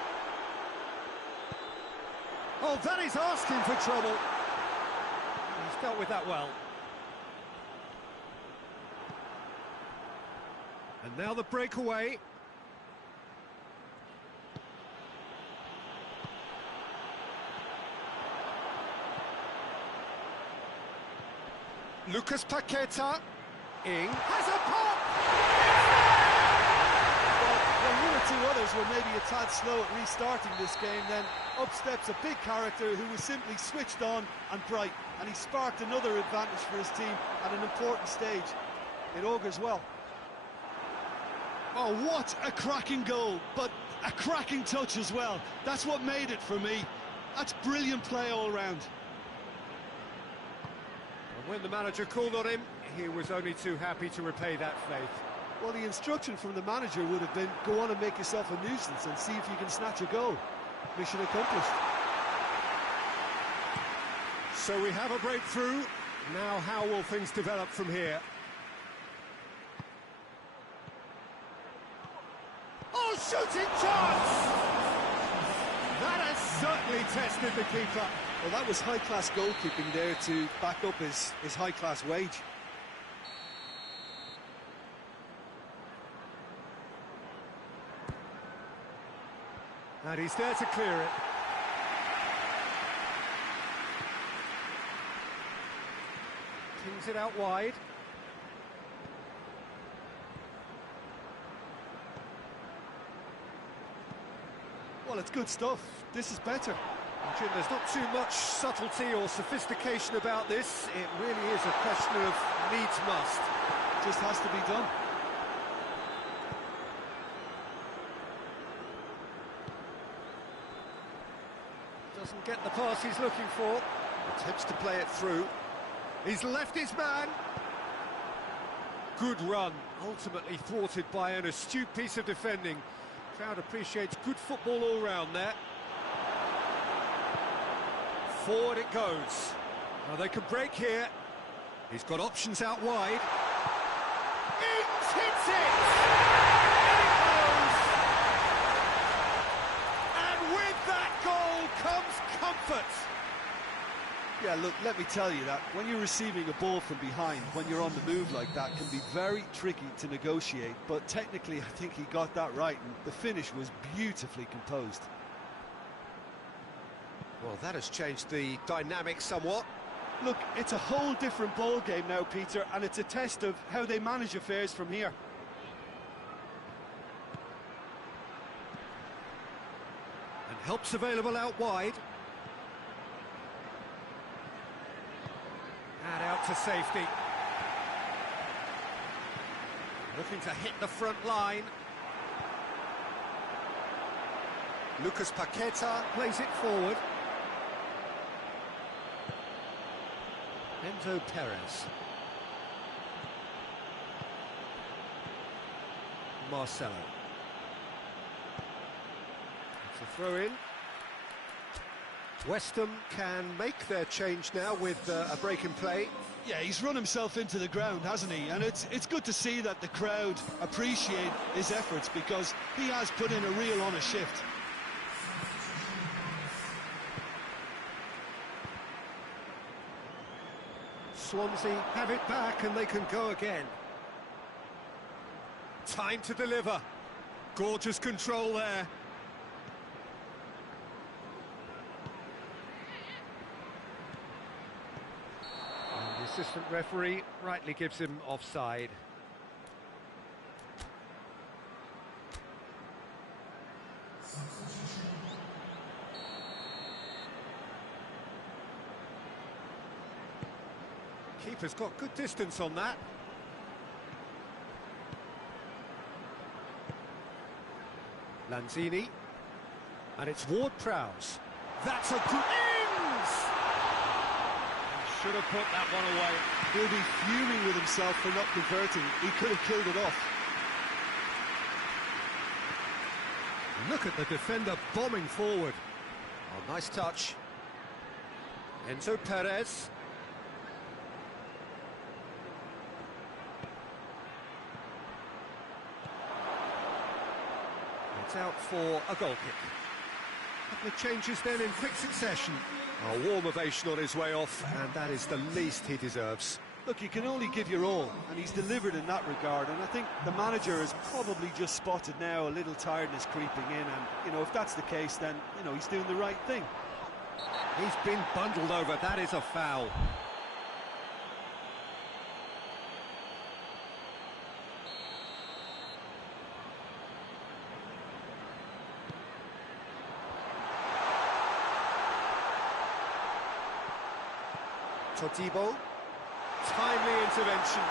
Oh, that is asking for trouble. He's dealt with that well. And now the breakaway. Lucas Paqueta. Ing has a pop! Well, one or two others were maybe a tad slow at restarting this game, then up steps a big character who was simply switched on and bright, and he sparked another advantage for his team at an important stage. It augurs well. Oh, what a cracking goal, but a cracking touch as well. That's what made it for me. That's brilliant play all round. And when the manager called on him, he was only too happy to repay that faith. Well, the instruction from the manager would have been, go on and make yourself a nuisance and see if you can snatch a goal. Mission accomplished. So we have a breakthrough. Now how will things develop from here? Oh, shooting chance! That has certainly tested the keeper. Well, that was high-class goalkeeping there to back up his high-class wage. And he's there to clear it. Pings it out wide. Well, it's good stuff. This is better. Jim, there's not too much subtlety or sophistication about this. It really is a question of needs must. Just has to be done. Doesn't get the pass he's looking for. Attempts to play it through. He's left his man. Good run, ultimately thwarted by an astute piece of defending. Crowd appreciates good football all round there. Forward it goes. Now they can break here. He's got options out wide. Ings hits it! In it goes! And with that goal comes comfort. Yeah, look, let me tell you that when you're receiving a ball from behind, when you're on the move like that, can be very tricky to negotiate. But technically, I think he got that right, and the finish was beautifully composed. Well, that has changed the dynamic somewhat. Look, it's a whole different ball game now, Peter, and it's a test of how they manage affairs from here. And help's available out wide. And out to safety. Looking to hit the front line. Lucas Paqueta plays it forward. Enzo Perez. Marcelo. It's a throw-in. West Ham can make their change now with a break in play. Yeah, he's run himself into the ground, hasn't he? And it's good to see that the crowd appreciate his efforts, because he has put in a real honest shift. Swansea have it back and they can go again. Time to deliver. Gorgeous control there. And the assistant referee rightly gives him offside. Keeper's got good distance on that. Lanzini. And it's Ward-Prowse. That's a good... Ings! Should have put that one away. He'll be fuming with himself for not converting. He could have killed it off. Look at the defender bombing forward. Oh, nice touch. Enzo Perez. It's out for a goal kick. Couple of changes then in quick succession. A warm ovation on his way off, and that is the least he deserves. Look, you can only give your all, and he's delivered in that regard, and I think the manager has probably just spotted now a little tiredness creeping in, and, you know, if that's the case, then, you know, he's doing the right thing. He's been bundled over, that is a foul. Todibo. Timely intervention.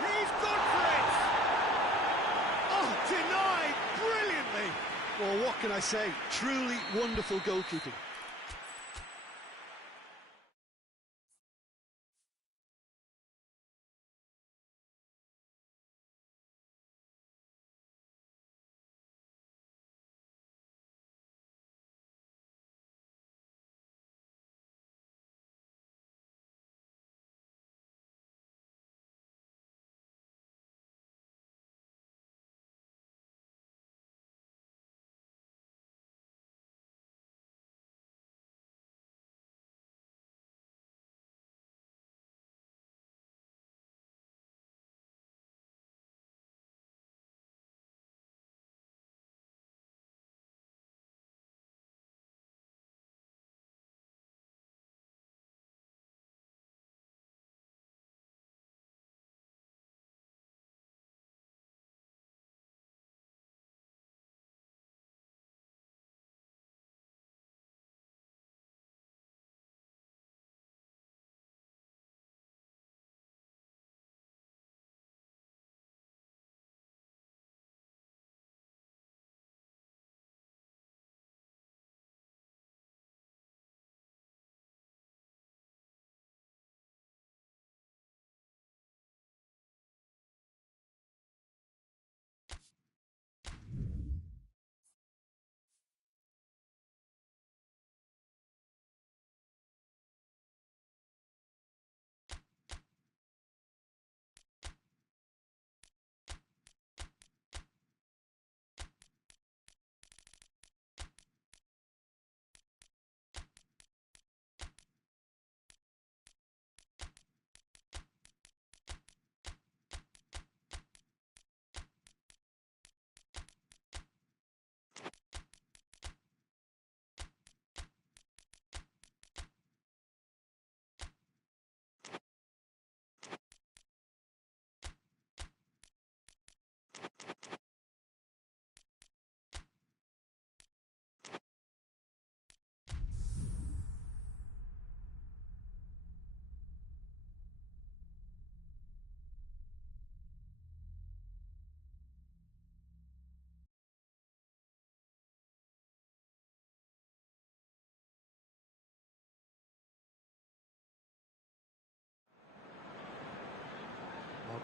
He's gone for it! Oh, denied brilliantly! Well, what can I say? Truly wonderful goalkeeping.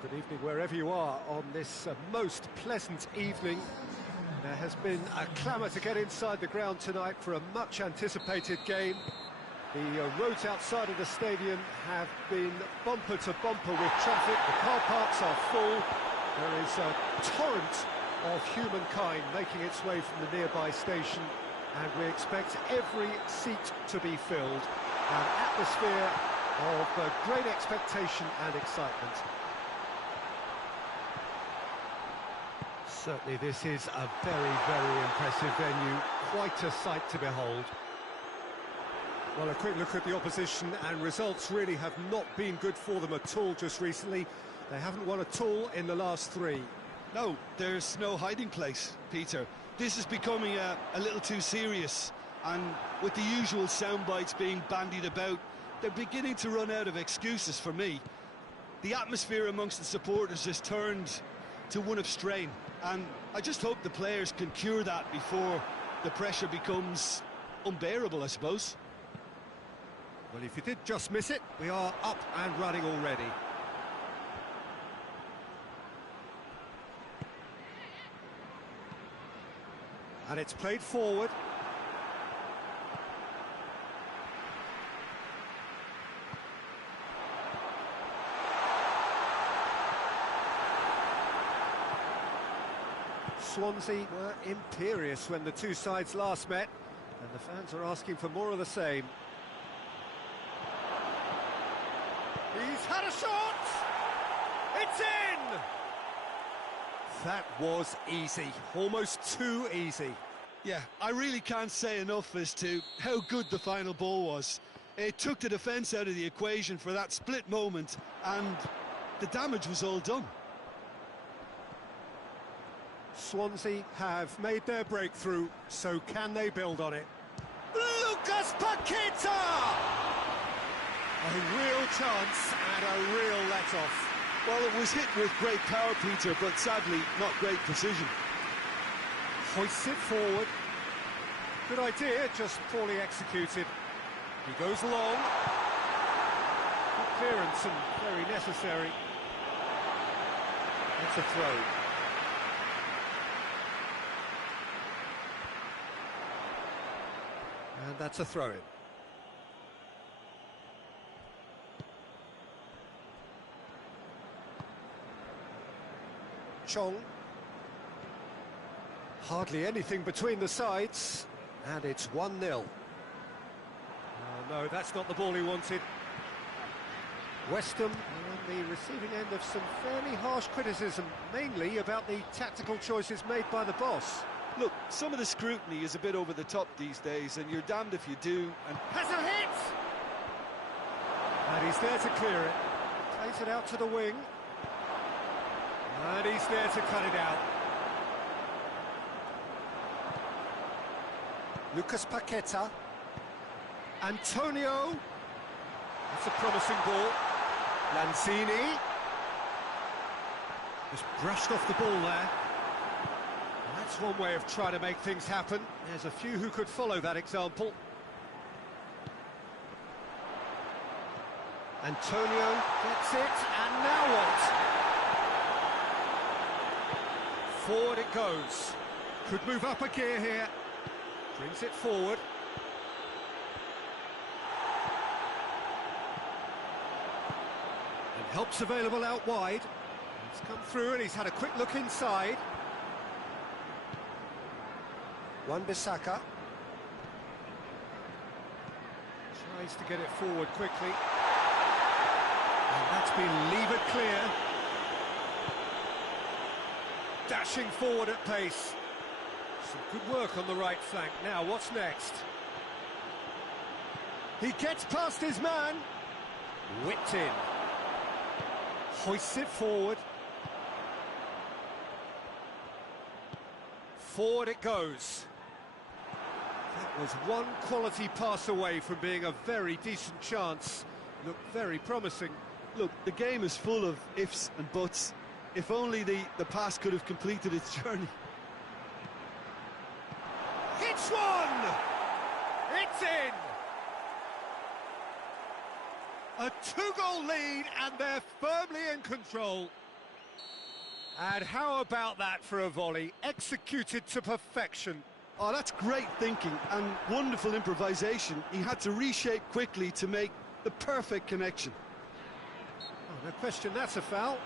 Good evening wherever you are on this most pleasant evening. There has been a clamour to get inside the ground tonight for a much anticipated game. The roads outside of the stadium have been bumper to bumper with traffic. The car parks are full. There is a torrent of humankind making its way from the nearby station, and we expect every seat to be filled. An atmosphere of great expectation and excitement. Certainly this is a very, very impressive venue, quite a sight to behold. Well, a quick look at the opposition, and results really have not been good for them at all just recently. They haven't won at all in the last three. No, there's no hiding place, Peter. This is becoming a little too serious, and with the usual sound bites being bandied about, they're beginning to run out of excuses for me. The atmosphere amongst the supporters has turned to one of strain, and I just hope the players can cure that before the pressure becomes unbearable, I suppose. Well, if you did just miss it, we are up and running already. And it's played forward. Swansea were imperious when the two sides last met, and the fans are asking for more of the same. He's had a shot! It's in! That was easy, almost too easy. Yeah, I really can't say enough as to how good the final ball was. It took the defence out of the equation for that split moment, and the damage was all done. Swansea have made their breakthrough, so can they build on it? Lucas Paqueta! A real chance and a real let-off. Well, it was hit with great power, Peter, but sadly not great precision. Hoists it forward. Good idea, just poorly executed. He goes long. Good clearance and very necessary. It's a throw. And that's a throw-in. Chong. Hardly anything between the sides, and it's 1-0. Oh no, that's not the ball he wanted. West Ham on the receiving end of some fairly harsh criticism, mainly about the tactical choices made by the boss. Look, some of the scrutiny is a bit over the top these days, and you're damned if you do. And has a hit! And he's there to clear it. Plays it out to the wing. And he's there to cut it out. Lucas Paqueta. Antonio. That's a promising ball. Lanzini. Just brushed off the ball there. That's one way of trying to make things happen. There's a few who could follow that example. Antonio gets it, and now what? Forward it goes. Could move up a gear here. Brings it forward. And help's available out wide. He's come through and he's had a quick look inside. Wan-Bissaka tries to get it forward quickly, and that's been levered clear. Dashing forward at pace. Some good work on the right flank. Now what's next? He gets past his man. Whipped in. Hoists it forward. Forward it goes. That was one quality pass away from being a very decent chance. Looked very promising. Look, the game is full of ifs and buts. If only the pass could have completed its journey. It's one! It's in! A two-goal lead, and they're firmly in control. And how about that for a volley? Executed to perfection. Oh, that's great thinking and wonderful improvisation. He had to reshape quickly to make the perfect connection. Oh, no question, that's a foul.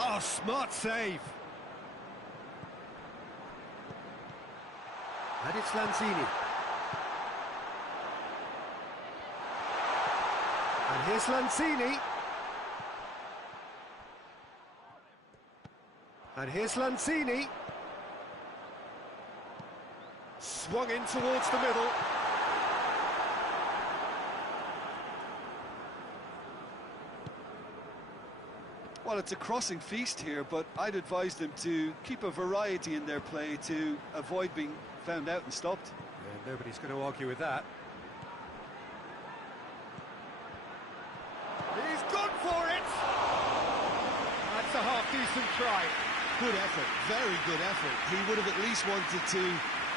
Oh, smart save. And it's Lanzini. And here's Lanzini. And here's Lanzini. Swung in towards the middle. Well, it's a crossing feast here, but I'd advise them to keep a variety in their play to avoid being found out and stopped. Yeah, nobody's going to argue with that. He's gone for it! That's a half-decent try. Good effort, very good effort. He would have at least wanted to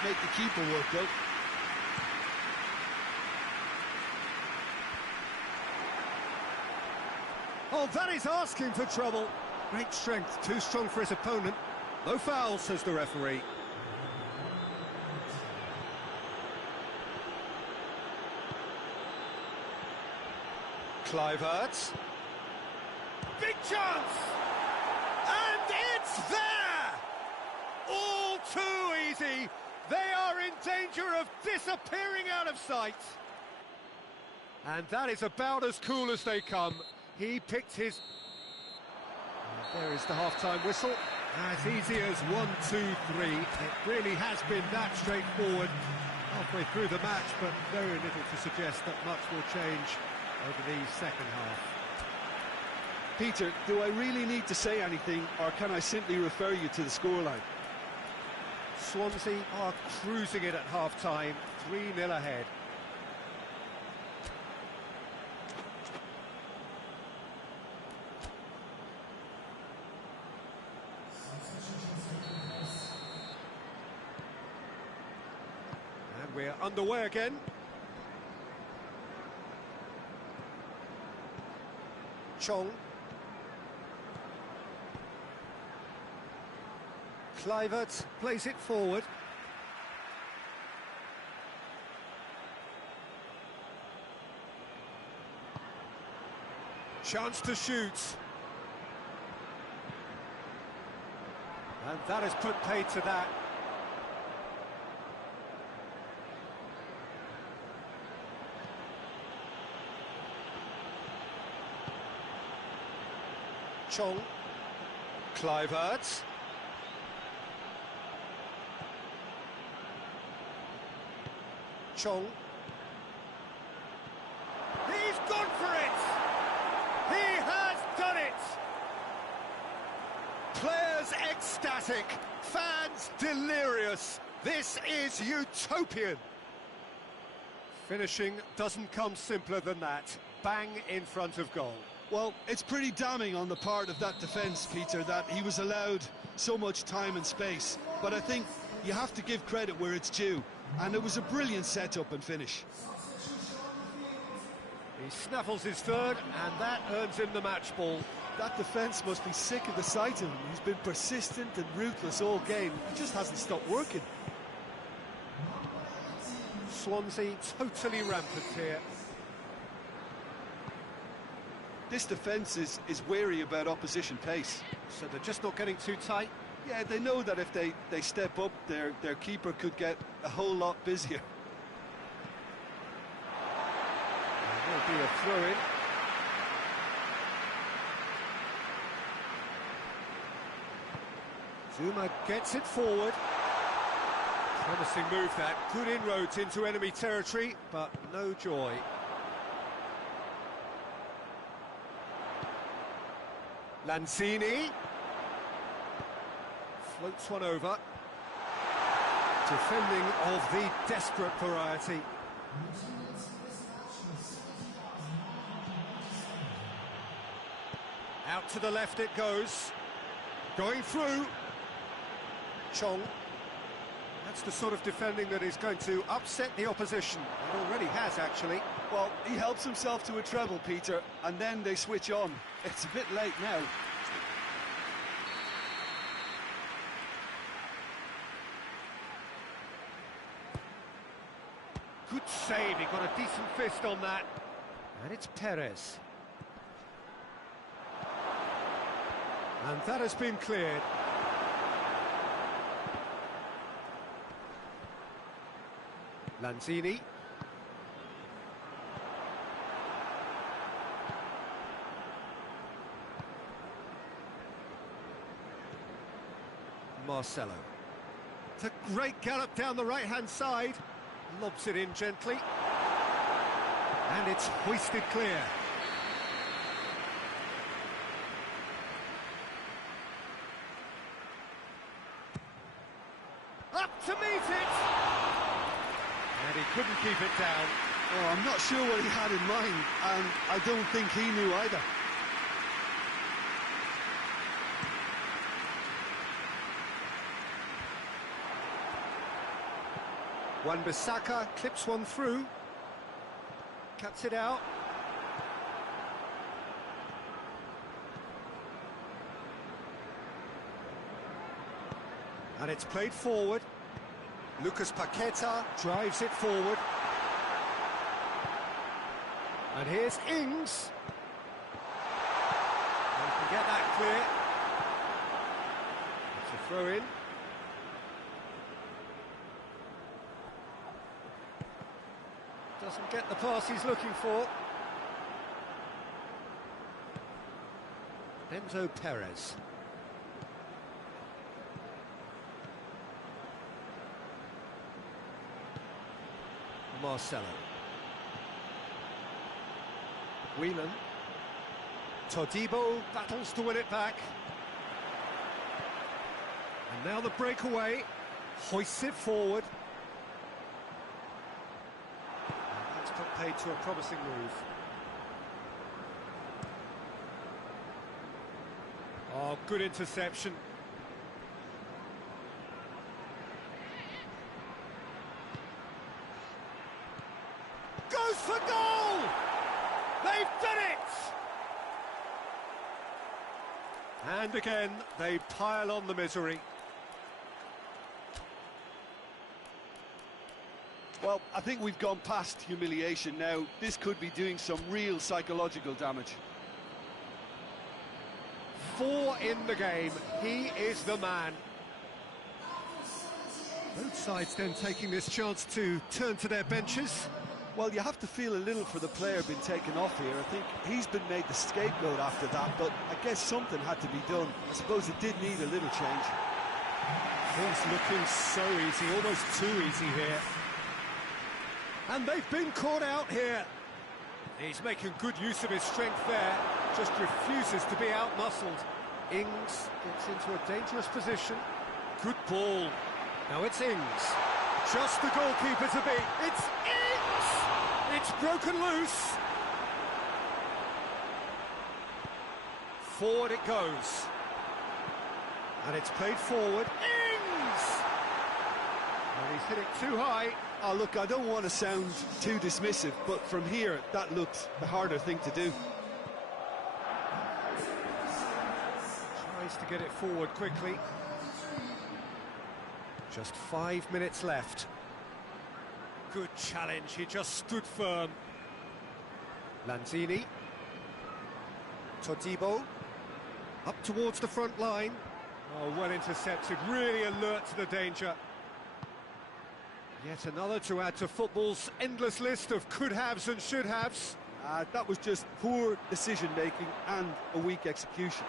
make the keeper work out. Oh, that is asking for trouble. Great strength, too strong for his opponent. No foul, says the referee. Kluivert. Big chance! And it's there! All too easy. They are in danger of disappearing out of sight. And that is about as cool as they come. He picked his... And there is the half-time whistle. As easy as 1, 2, 3. It really has been that straightforward halfway through the match, but very little to suggest that much will change over the second half. Peter, do I really need to say anything, or can I simply refer you to the scoreline? Swansea are cruising it at half-time, 3-0 ahead. And we're underway again. Chong. Kluivert plays it forward. Chance to shoot. And that has put paid to that. Chong. Kluivert. Chong. He's gone for it! He has done it! Players ecstatic, fans delirious. This is utopian. Finishing doesn't come simpler than that. Bang in front of goal. Well, it's pretty damning on the part of that defence, Peter, that he was allowed so much time and space. But I think you have to give credit where it's due. And it was a brilliant setup and finish. He snaffles his third, and that earns him the match ball. That defence must be sick of the sight of him. He's been persistent and ruthless all game. He just hasn't stopped working. Swansea totally rampant here. This defence is wary about opposition pace. So they're just not getting too tight? Yeah, they know that if they step up, their keeper could get a whole lot busier. There will be a throw-in. Zuma gets it forward. Promising move that. Good inroads into enemy territory, but no joy. Lanzini. Floats one over. Defending of the desperate variety. Out to the left it goes. Going through. Chong. That's the sort of defending that is going to upset the opposition. It already has, actually. Well, he helps himself to a treble, Peter, and then they switch on. It's a bit late now. Good save, he got a decent fist on that. And it's Perez. And that has been cleared. Lanzini. Marcelo. It's a great gallop down the right-hand side. Lobs it in gently. And it's hoisted clear. Up to meet it! And he couldn't keep it down. Oh, I'm not sure what he had in mind, and I don't think he knew either. Wan-Bissaka clips one through. Cuts it out. And it's played forward. Lucas Paqueta drives it forward. And here's Ings. And he can get that clear. It's a throw-in. Doesn't get the pass he's looking for. Enzo Perez. Marcelo. Whelan. Todibo battles to win it back. And now the breakaway. Hoists it forward. Got paid to a promising move. Oh, good interception. Goes for goal! They've done it! And again, they pile on the misery. Well, I think we've gone past humiliation now. This could be doing some real psychological damage. 4 in the game. He is the man. Both sides then taking this chance to turn to their benches. Well, you have to feel a little for the player being taken off here. I think he's been made the scapegoat after that, but I guess something had to be done. I suppose it did need a little change. Things looking so easy, almost too easy here. And they've been caught out here. He's making good use of his strength there, just refuses to be out-muscled. Ings gets into a dangerous position. Good ball. Now it's Ings. Just the goalkeeper to beat. It's Ings! It's broken loose. Forward it goes. And it's played forward. Ings! And he's hit it too high. Oh, look, I don't want to sound too dismissive, but from here, that looked the harder thing to do. Tries to get it forward quickly. Just 5 minutes left. Good challenge, he just stood firm. Lanzini. Todibo. Up towards the front line. Oh, well intercepted, really alert to the danger. Yet another to add to football's endless list of could-haves and should-haves. That was just poor decision-making and a weak execution.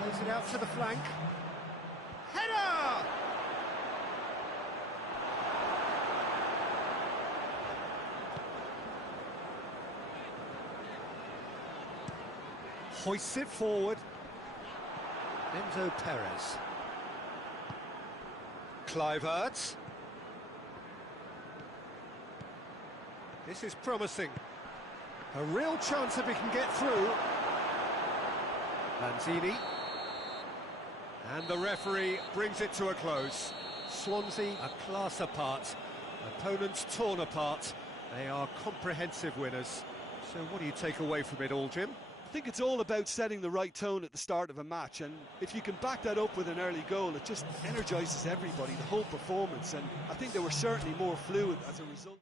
Plays it out to the flank. Header! Hoists it forward. Enzo Perez. Kluivert. This is promising. A real chance if he can get through. Lanzini. And the referee brings it to a close. Swansea a class apart. Opponents torn apart. They are comprehensive winners. So what do you take away from it all, Jim? I think it's all about setting the right tone at the start of a match, and if you can back that up with an early goal, it just energises everybody, the whole performance, and I think they were certainly more fluid as a result.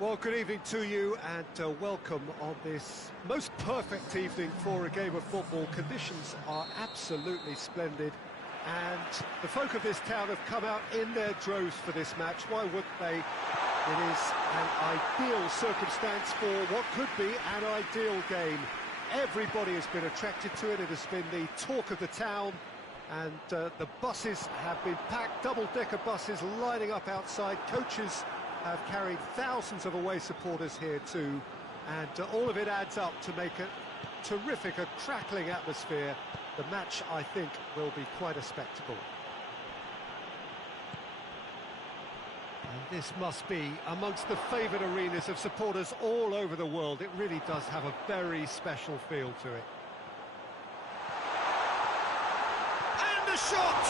Well, good evening to you and welcome on this most perfect evening for a game of football. Conditions are absolutely splendid and the folk of this town have come out in their droves for this match. Why wouldn't they? It is an ideal circumstance for what could be an ideal game. Everybody has been attracted to it. It has been the talk of the town and the buses have been packed, double-decker buses lining up outside. Coaches have carried thousands of away supporters here too, and all of it adds up to make a terrific, a crackling atmosphere. The match, I think, will be quite a spectacle. And this must be amongst the favoured arenas of supporters all over the world. It really does have a very special feel to it. And the shot!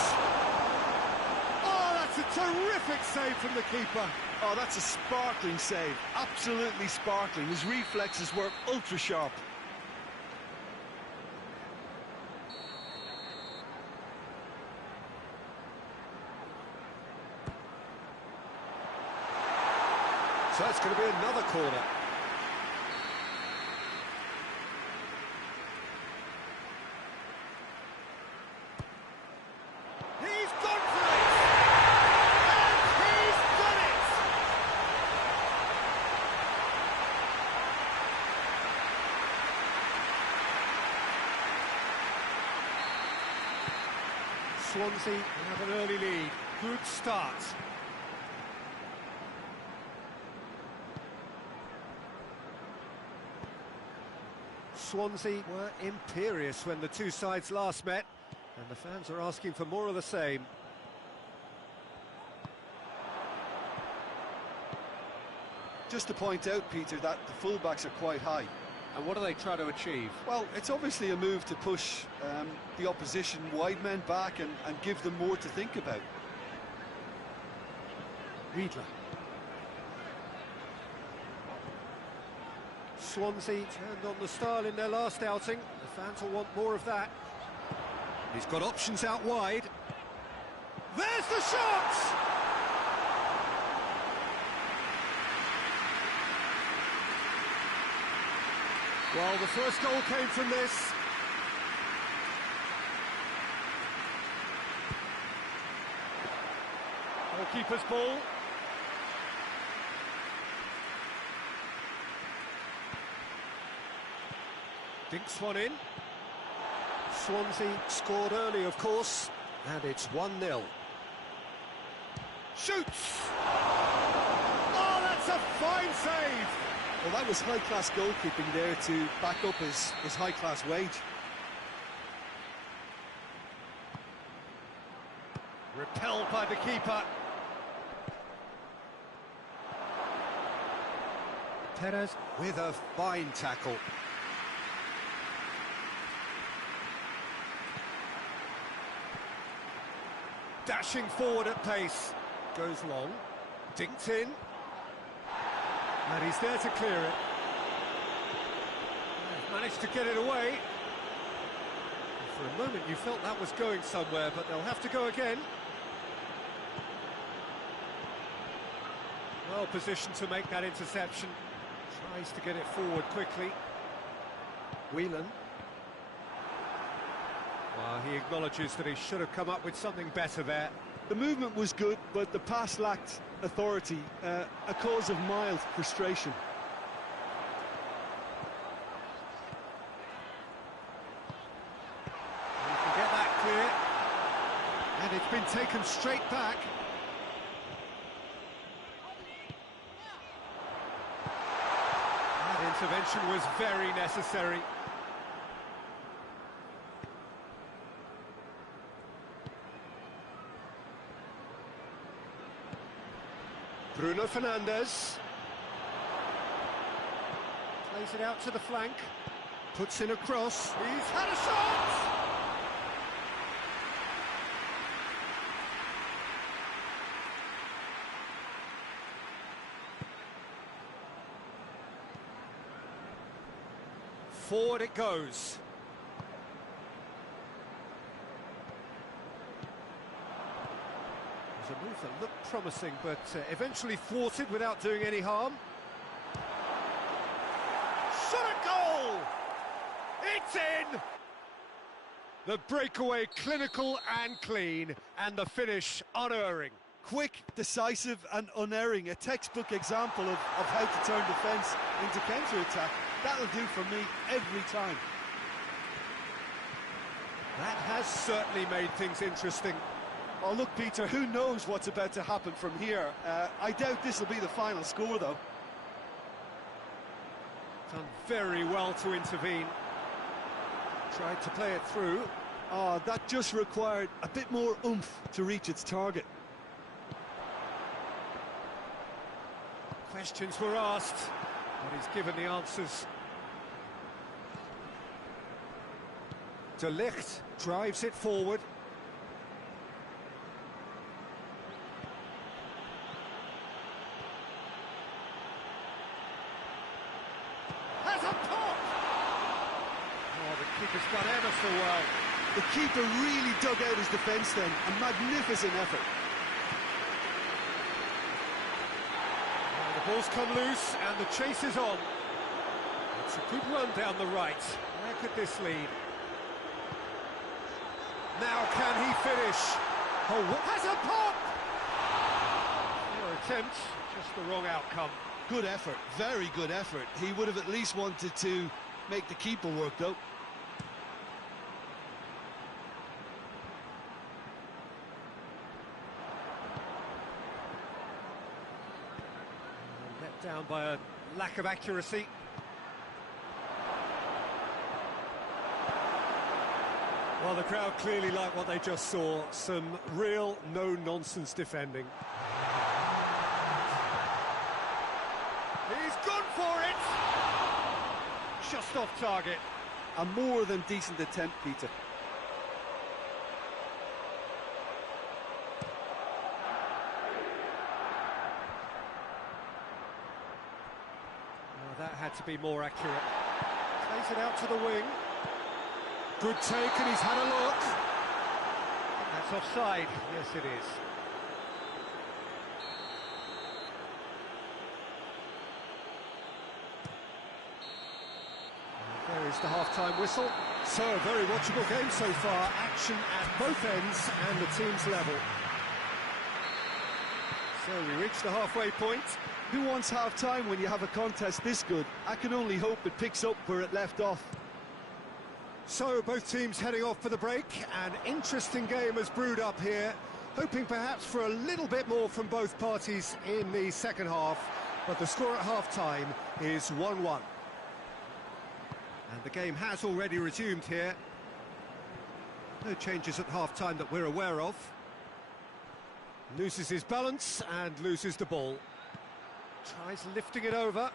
Oh, that's a terrific save from the keeper. Oh, that's a sparkling save, absolutely sparkling. His reflexes were ultra sharp. So it's going to be another corner. He's gone for it! And he's done it! Swansea have an early lead. Good start. Swansea were imperious when the two sides last met, and And the fans are asking for more of the same. Just to point out, Peter, that the fullbacks are quite high. And what do they try to achieve? Well, it's obviously a move to push the opposition wide men back and give them more to think about. Ridho. Swansea turned on the style in their last outing. The fans will want more of that. He's got options out wide. There's the shot! Well, the first goal came from this. Goalkeeper's ball. Dinks one in. Swansea scored early, of course, and it's 1-0. Shoots! Oh, that's a fine save! Well, that was high-class goalkeeping there to back up his high-class wage. Repelled by the keeper. Perez with a fine tackle. Dashing forward at pace. Goes long. Dinked in. And he's there to clear it. Managed to get it away. For a moment you felt that was going somewhere, but they'll have to go again. Well positioned to make that interception. Tries to get it forward quickly. Whelan. Well, he acknowledges that he should have come up with something better there. The movement was good, but the pass lacked authority, a cause of mild frustration. You can get that clear. And it's been taken straight back. That intervention was very necessary. Bruno Fernandes plays it out to the flank, puts in a cross. He's had a shot! Forward it goes. A move that looked promising, but eventually thwarted without doing any harm. Shot at goal! It's in! The breakaway clinical and clean, and the finish unerring. Quick, decisive and unerring, a textbook example of how to turn defence into counter-attack. That'll do for me every time. That has certainly made things interesting. Oh, look, Peter, who knows what's about to happen from here? I doubt this will be the final score, though. Done very well to intervene. Tried to play it through. Oh, that just required a bit more oomph to reach its target. Questions were asked, but he's given the answers. De Ligt drives it forward. Has a pop! Oh, the keeper's done ever so well. The keeper really dug out his defence then. A magnificent effort. The ball's come loose and the chase is on. It's a good run down the right. Where could this lead? Now can he finish? Oh, has a pop! Poor attempt, just the wrong outcome. Good effort, very good effort. He would have at least wanted to make the keeper work, though. Let down by a lack of accuracy. Well, the crowd clearly like what they just saw. Some real no-nonsense defending. He's gone for it! Just off target. A more than decent attempt, Peter. Well, that had to be more accurate. Plays it out to the wing. Good take, and he's had a look. That's offside. Yes, it is. And there is the half-time whistle. So, a very watchable game so far. Action at both ends and the team's level. So, we reach the halfway point. Who wants half-time when you have a contest this good? I can only hope it picks up where it left off. So, both teams heading off for the break. An interesting game has brewed up here, hoping perhaps for a little bit more from both parties in the second half, but the score at half-time is 1-1. And the game has already resumed here. No changes at half-time that we're aware of. Loses his balance and loses the ball. Tries lifting it over.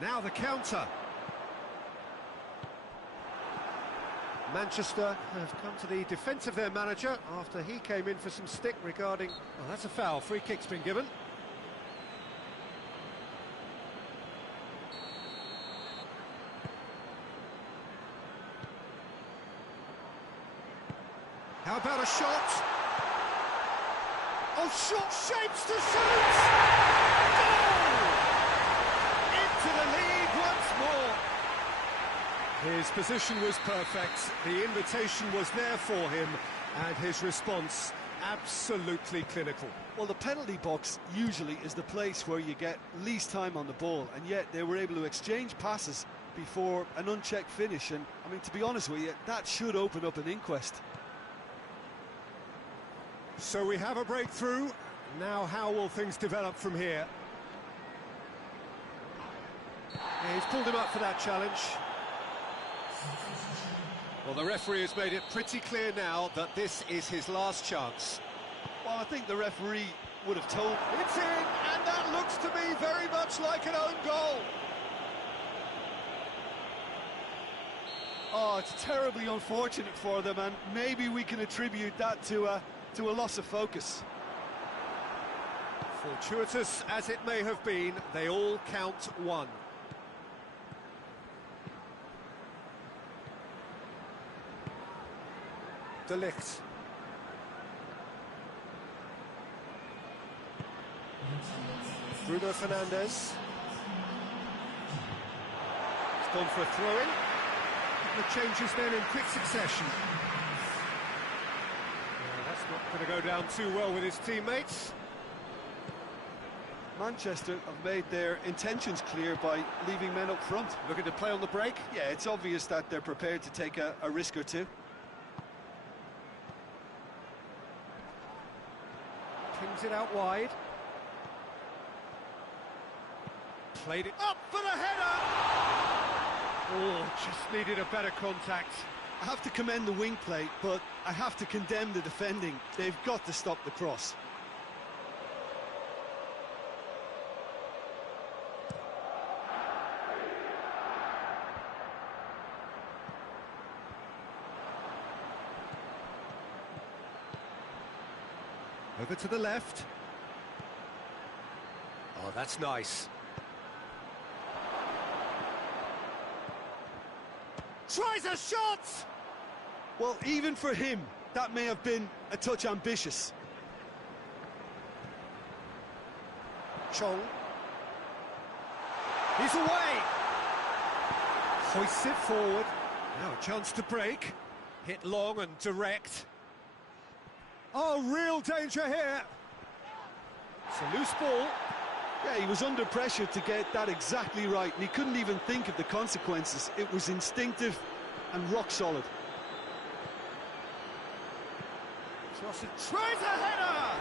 Now the counter. Manchester have come to the defence of their manager after he came in for some stick regarding... Well, that's a foul. Free kick's been given. How about a shot? Oh, shot shapes to shoot! Goal! Into the lead once more. His position was perfect, the invitation was there for him, and his response absolutely clinical. Well, the penalty box usually is the place where you get least time on the ball, and yet they were able to exchange passes before an unchecked finish, and, I mean, to be honest with you, that should open up an inquest. So we have a breakthrough. Now how will things develop from here? Yeah, he's pulled him up for that challenge. Well, the referee has made it pretty clear now that this is his last chance. Well, I think the referee would have told... It's in, and that looks to me very much like an own goal. Oh, it's terribly unfortunate for them, and maybe we can attribute that to a loss of focus. Fortuitous as it may have been, they all count one. De Ligt. Bruno Fernandes. He's gone for a throw-in. The changes then in quick succession. That's not going to go down too well with his teammates. Manchester have made their intentions clear by leaving men up front. Looking to play on the break. Yeah, it's obvious that they're prepared to take a risk or two. Pings it out wide. Played it up for the header! Oh, just needed a better contact. I have to commend the wing play, but I have to condemn the defending. They've got to stop the cross. Over to the left. Oh, that's nice. Tries a shot! Well, even for him, that may have been a touch ambitious. Chong. He's away! Hoists it forward. Now a chance to break. Hit long and direct. Oh, real danger here. It's a loose ball. Yeah, he was under pressure to get that exactly right, and he couldn't even think of the consequences. It was instinctive and rock solid. Tries a header!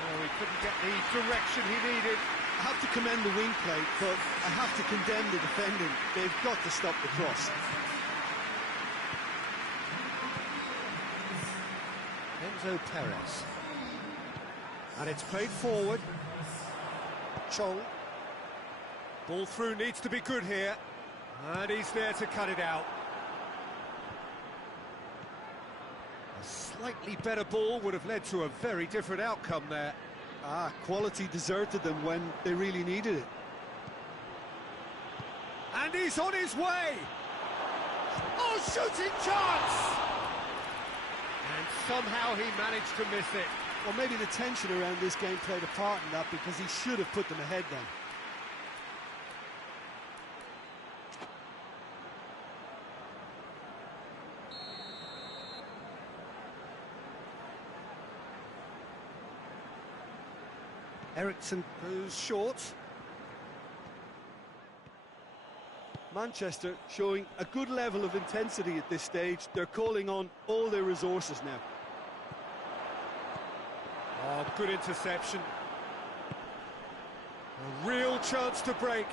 No, he couldn't get the direction he needed. I have to commend the wing play, but I have to condemn the defending. They've got to stop the cross. Enzo Perez. And it's played forward. Chong. Ball through needs to be good here. And he's there to cut it out. A slightly better ball would have led to a very different outcome there. Quality deserted them when they really needed it. And he's on his way! Oh, shooting chance! And somehow he managed to miss it. Well, maybe the tension around this game played a part in that, because he should have put them ahead then. Eriksson goes short. Manchester showing a good level of intensity at this stage. They're calling on all their resources now. Oh, good interception. A real chance to break.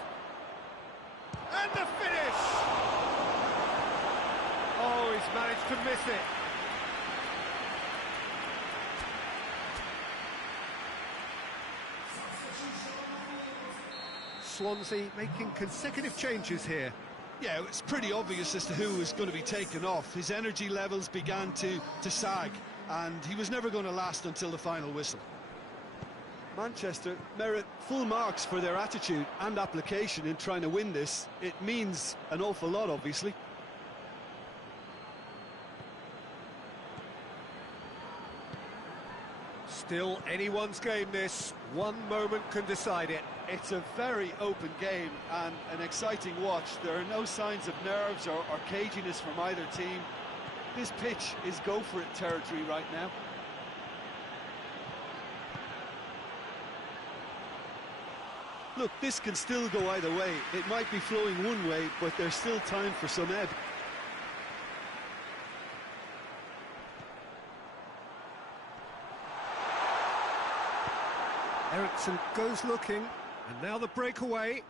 And the finish! Oh, he's managed to miss it. Swansea making consecutive changes here. Yeah, it's pretty obvious as to who was going to be taken off. His energy levels began to sag, and he was never going to last until the final whistle. Manchester merit full marks for their attitude and application in trying to win this. It means an awful lot, obviously. Still anyone's game, this. One moment can decide it. It's a very open game and an exciting watch. There are no signs of nerves or caginess from either team. This pitch is go-for-it territory right now. Look, this can still go either way. It might be flowing one way, but there's still time for some ebb. Eriksson goes looking, and now the breakaway.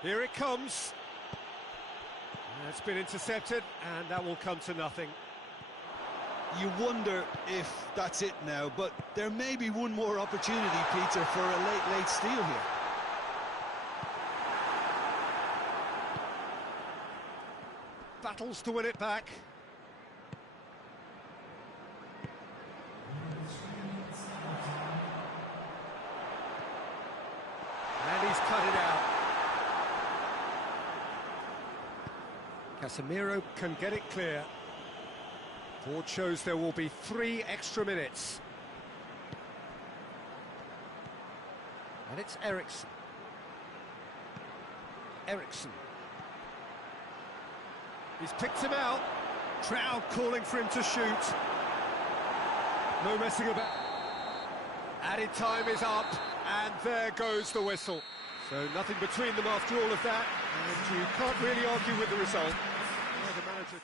Here it comes. It's been intercepted, and that will come to nothing. You wonder if that's it now, but there may be one more opportunity, Peter, for a late steal here. Battles to win it back. And he's cut it out. Casemiro can get it clear. Board shows there will be 3 extra minutes. And it's Eriksson. Eriksson. He's picked him out. Trout calling for him to shoot. No messing about. Added time is up, and there goes the whistle. So nothing between them after all of that, and you can't really argue with the result. Well, the manager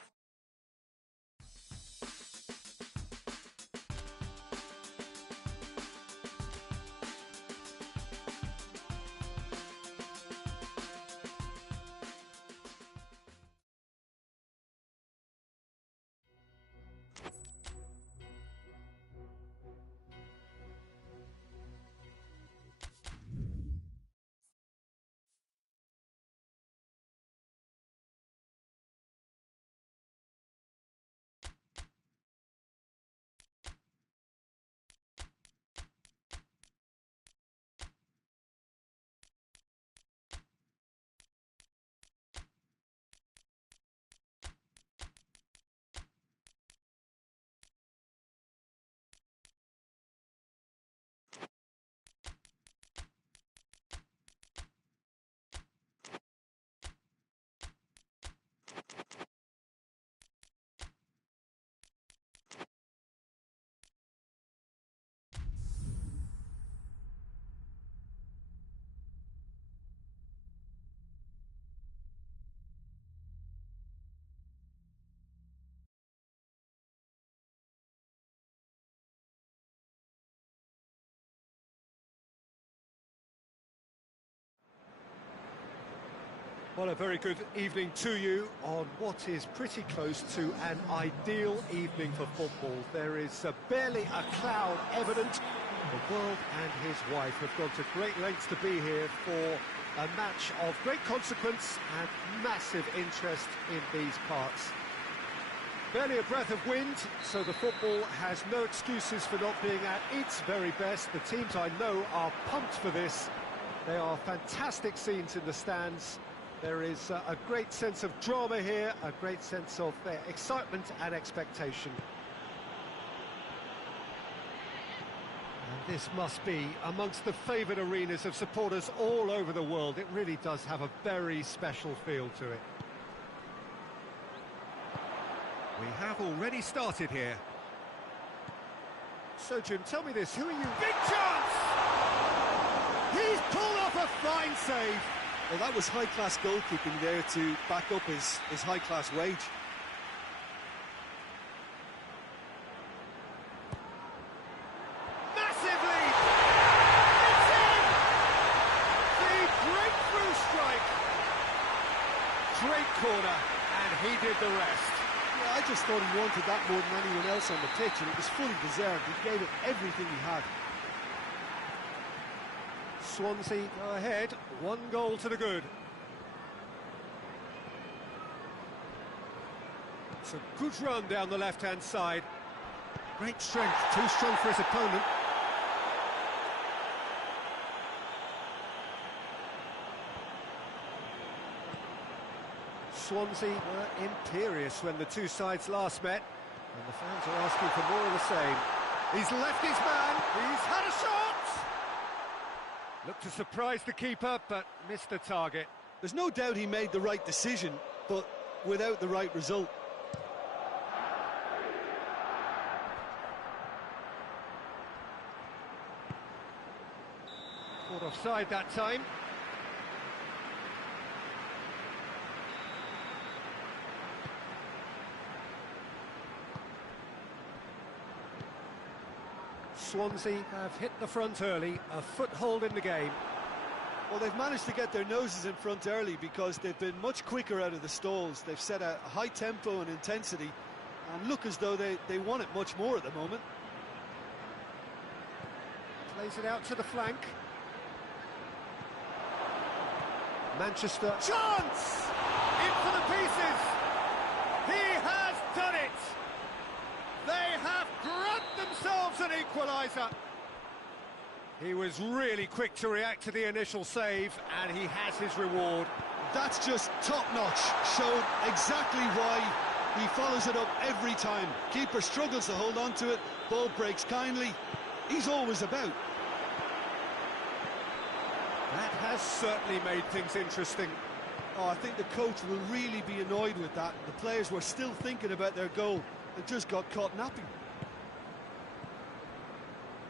Well, a very good evening to you on what is pretty close to an ideal evening for football. There is barely a cloud evident. The world and his wife have gone to great lengths to be here for a match of great consequence and massive interest in these parts. Barely a breath of wind, so the football has no excuses for not being at its very best. The teams I know are pumped for this. They are fantastic scenes in the stands. There is a great sense of drama here, a great sense of excitement and expectation. And this must be amongst the favoured arenas of supporters all over the world. It really does have a very special feel to it. We have already started here. So, Jim, tell me this, who are you? Big chance! He's pulled off a fine save. Well, that was high-class goalkeeping there to back up his high-class wage. Massive lead! It's in! The breakthrough strike! Great corner, and he did the rest. Yeah, I just thought he wanted that more than anyone else on the pitch, and it was fully deserved. He gave it everything he had. Swansea go ahead, 1 goal to the good. It's a good run down the left-hand side. Great strength, too strong for his opponent. Swansea were imperious when the two sides last met, and the fans are asking for more of the same. He's left his man, he's had a shot! Looked to surprise the keeper, but missed the target. There's no doubt he made the right decision, but without the right result. Caught offside that time. Swansea have hit the front early, a foothold in the game. Well, they've managed to get their noses in front early because they've been much quicker out of the stalls. They've set a high tempo and intensity and look as though they want it much more at the moment. Plays it out to the flank. Manchester. Chance! In for the pieces! He has done it! They have grabbed themselves an equaliser. He was really quick to react to the initial save, and he has his reward. That's just top-notch. Showed exactly why he follows it up every time. Keeper struggles to hold on to it. Ball breaks kindly. He's always about. That has certainly made things interesting. Oh, I think the coach will really be annoyed with that. The players were still thinking about their goal and just got caught napping.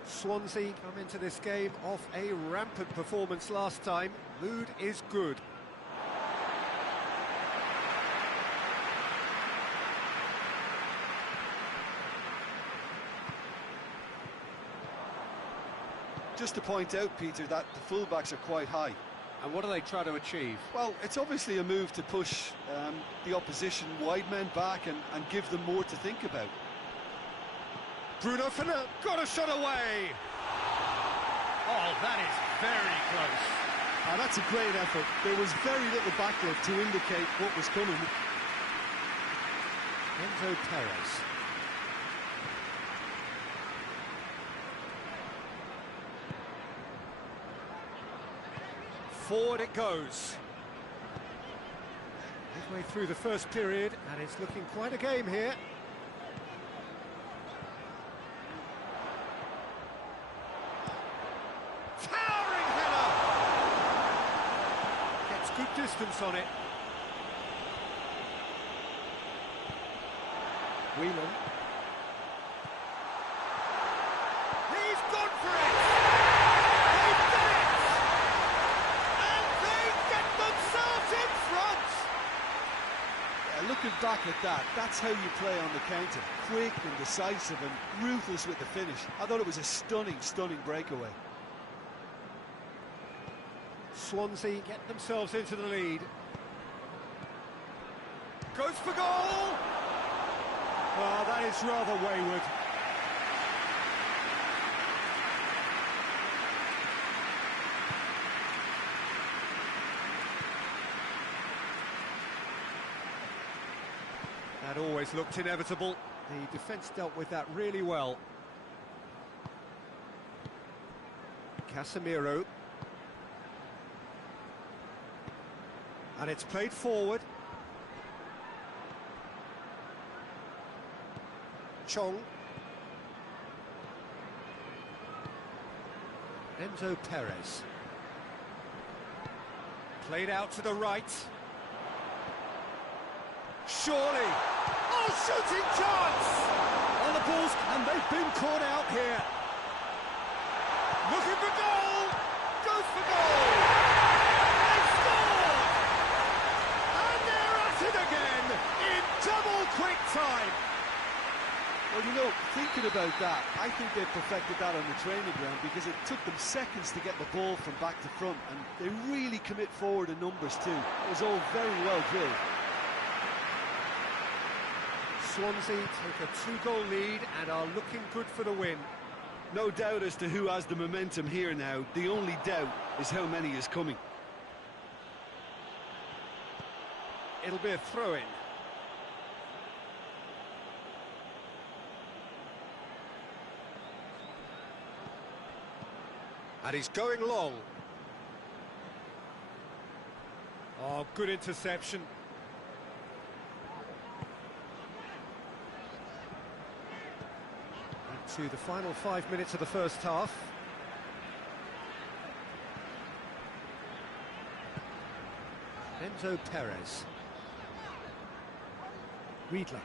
Swansea come into this game off a rampant performance last time. Mood is good. Just to point out, Peter, that the fullbacks are quite high. And what do they try to achieve? Well, it's obviously a move to push the opposition wide men back and give them more to think about. Bruno Fernandes got a shot away. Oh, that is very close. That's a great effort. There was very little backlift to indicate what was coming. Enzo Perez. Forward it goes. Midway through the first period, and it's looking quite a game here. Towering header! Gets good distance on it. Whelan. He's gone for it! They've done it! And they get themselves in front! Yeah, looking back at that, that's how you play on the counter. Quick and decisive and ruthless with the finish. I thought it was a stunning, stunning breakaway. Swansea get themselves into the lead. Goes for goal! Well, that is rather wayward. That always looked inevitable. The defence dealt with that really well. Casemiro. And it's played forward. Chong. Enzo Perez. Played out to the right. Surely. Oh, shooting chance! On the balls, and they've been caught out here. Looking for goal! Goes for goal! They've scored! And they're at it again in double quick time. Well, you know, thinking about that, I think they perfected that on the training ground because it took them seconds to get the ball from back to front, and they really commit forward in numbers too. It was all very well drilled. Swansea take a 2-goal lead and are looking good for the win. No doubt as to who has the momentum here now. The only doubt is how many is coming. It'll be a throw-in. And he's going long. Oh, good interception. Into the final 5 minutes of the first half. Enzo Perez. Ridho.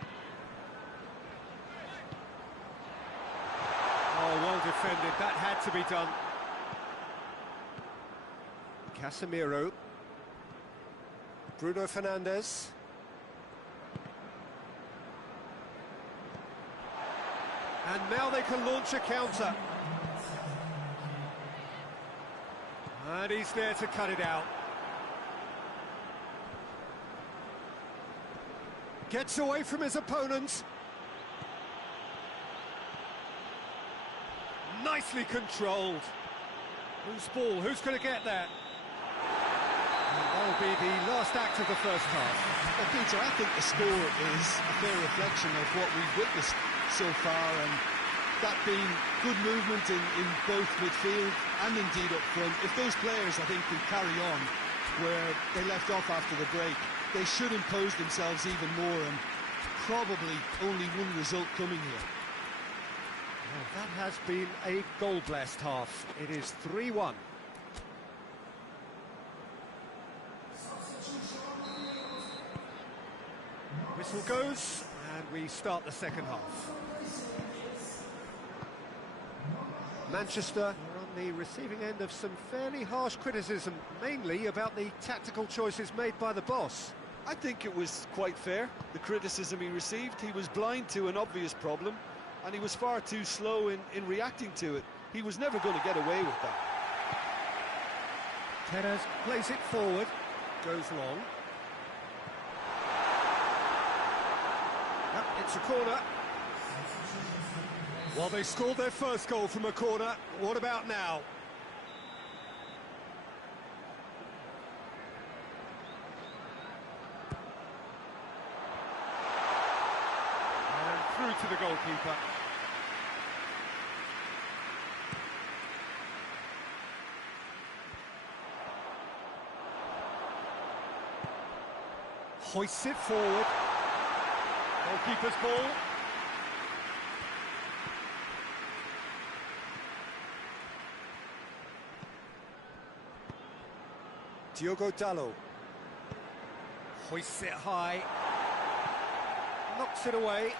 Oh, well defended. That had to be done. Casemiro. Bruno Fernandes. And now they can launch a counter. And he's there to cut it out. Gets away from his opponents. Nicely controlled. Whose ball? Who's going to get there? That'll be the last act of the first half. Well, Peter, I think the score is a fair reflection of what we've witnessed so far, and that being good movement in both midfield and indeed up front. If those players, I think, can carry on where they left off after the break, they should impose themselves even more, and probably only one result coming here. Well, that has been a goal-blessed half. It is 3-1. Whistle goes, and we start the second half. Manchester are on the receiving end of some fairly harsh criticism, mainly about the tactical choices made by the boss. I think it was quite fair, the criticism he received. He was blind to an obvious problem, and he was far too slow in reacting to it. He was never going to get away with that. Perez plays it forward, goes long. It's a corner. Well, they scored their first goal from a corner. What about now? And through to the goalkeeper. Hoists it forward. Goalkeeper's ball. Diogo Dalot. Hoists it high. Knocks it away.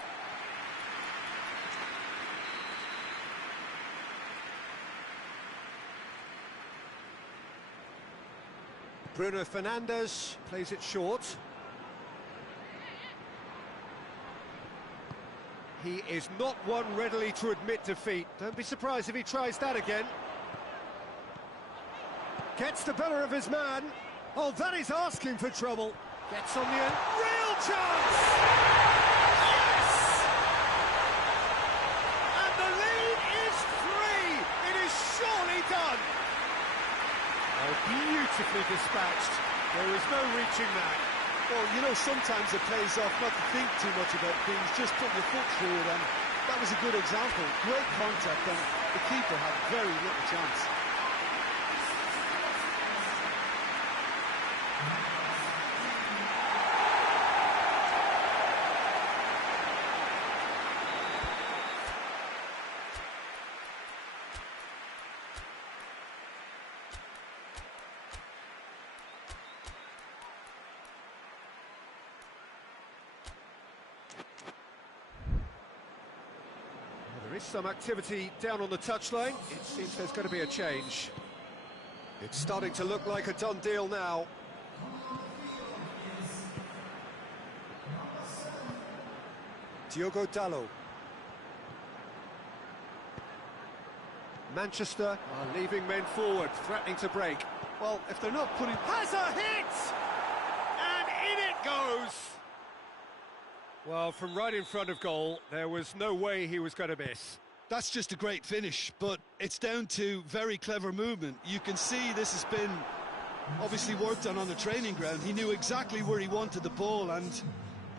Bruno Fernandes plays it short. He is not one readily to admit defeat. Don't be surprised if he tries that again. Gets the better of his man. Oh, that is asking for trouble. Gets on the end. Real chance! Yes! And the lead is 3! It is surely done! Oh, beautifully dispatched. There was no reaching that. Well, you know, sometimes it pays off not to think too much about things, just put your foot through it, and that was a good example. Great contact, and the keeper had very little chance. There is some activity down on the touchline. It seems there's going to be a change. It's starting to look like a done deal now. Diogo Dalot. Manchester are leaving men forward, threatening to break. Well, if they're not putting... Has a hit! And in it goes! Well, from right in front of goal, there was no way he was going to miss. That's just a great finish, but it's down to very clever movement. You can see this has been obviously worked on the training ground. He knew exactly where he wanted the ball, and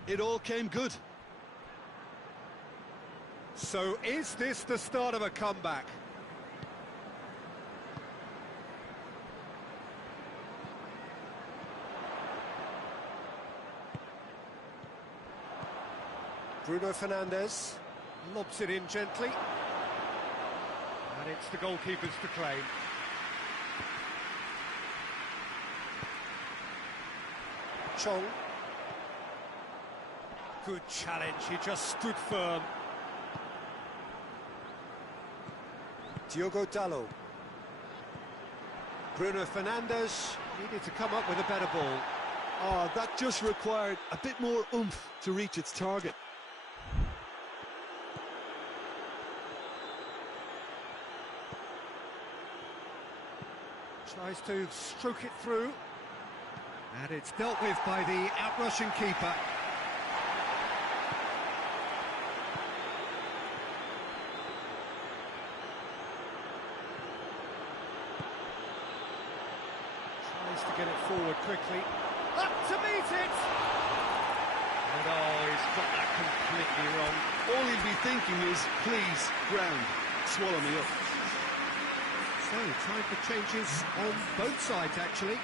it all came good. So is this the start of a comeback? Bruno Fernandes lobs it in gently, and it's the goalkeeper's to claim. Chong. Good challenge, he just stood firm. Diogo Dalot. Bruno Fernandes needed to come up with a better ball. Oh, that just required a bit more oomph to reach its target. Tries to stroke it through, and it's dealt with by the outrushing keeper. Tries to get it forward quickly, up to meet it! And oh, he's got that completely wrong. All he'd be thinking is, please, ground, swallow me up. So, time for changes on both sides, actually.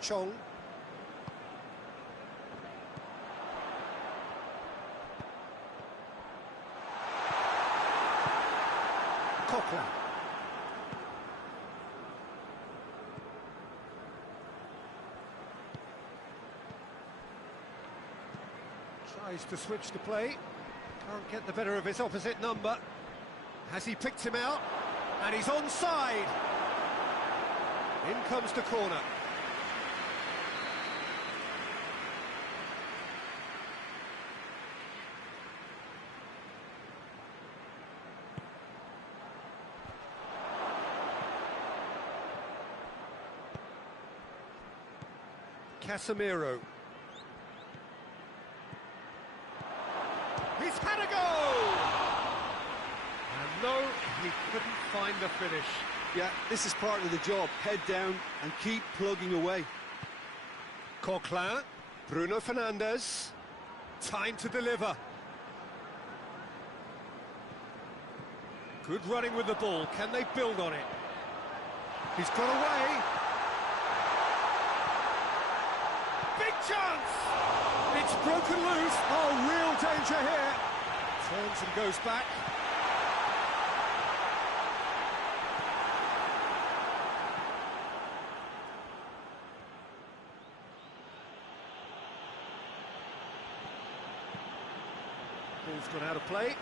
Chong. Coquelin. Tries to switch the play. Can't get the better of his opposite number. Has he picked him out? And he's onside. In comes the corner. Casemiro. He's had a go! And no, he couldn't find the finish. Yeah, this is part of the job. Head down and keep plugging away. Coquelin, Bruno Fernandes. Time to deliver. Good running with the ball. Can they build on it? He's got away. Big chance! It's broken loose. Oh, real danger here. Turns and goes back. Ball's gone out of play.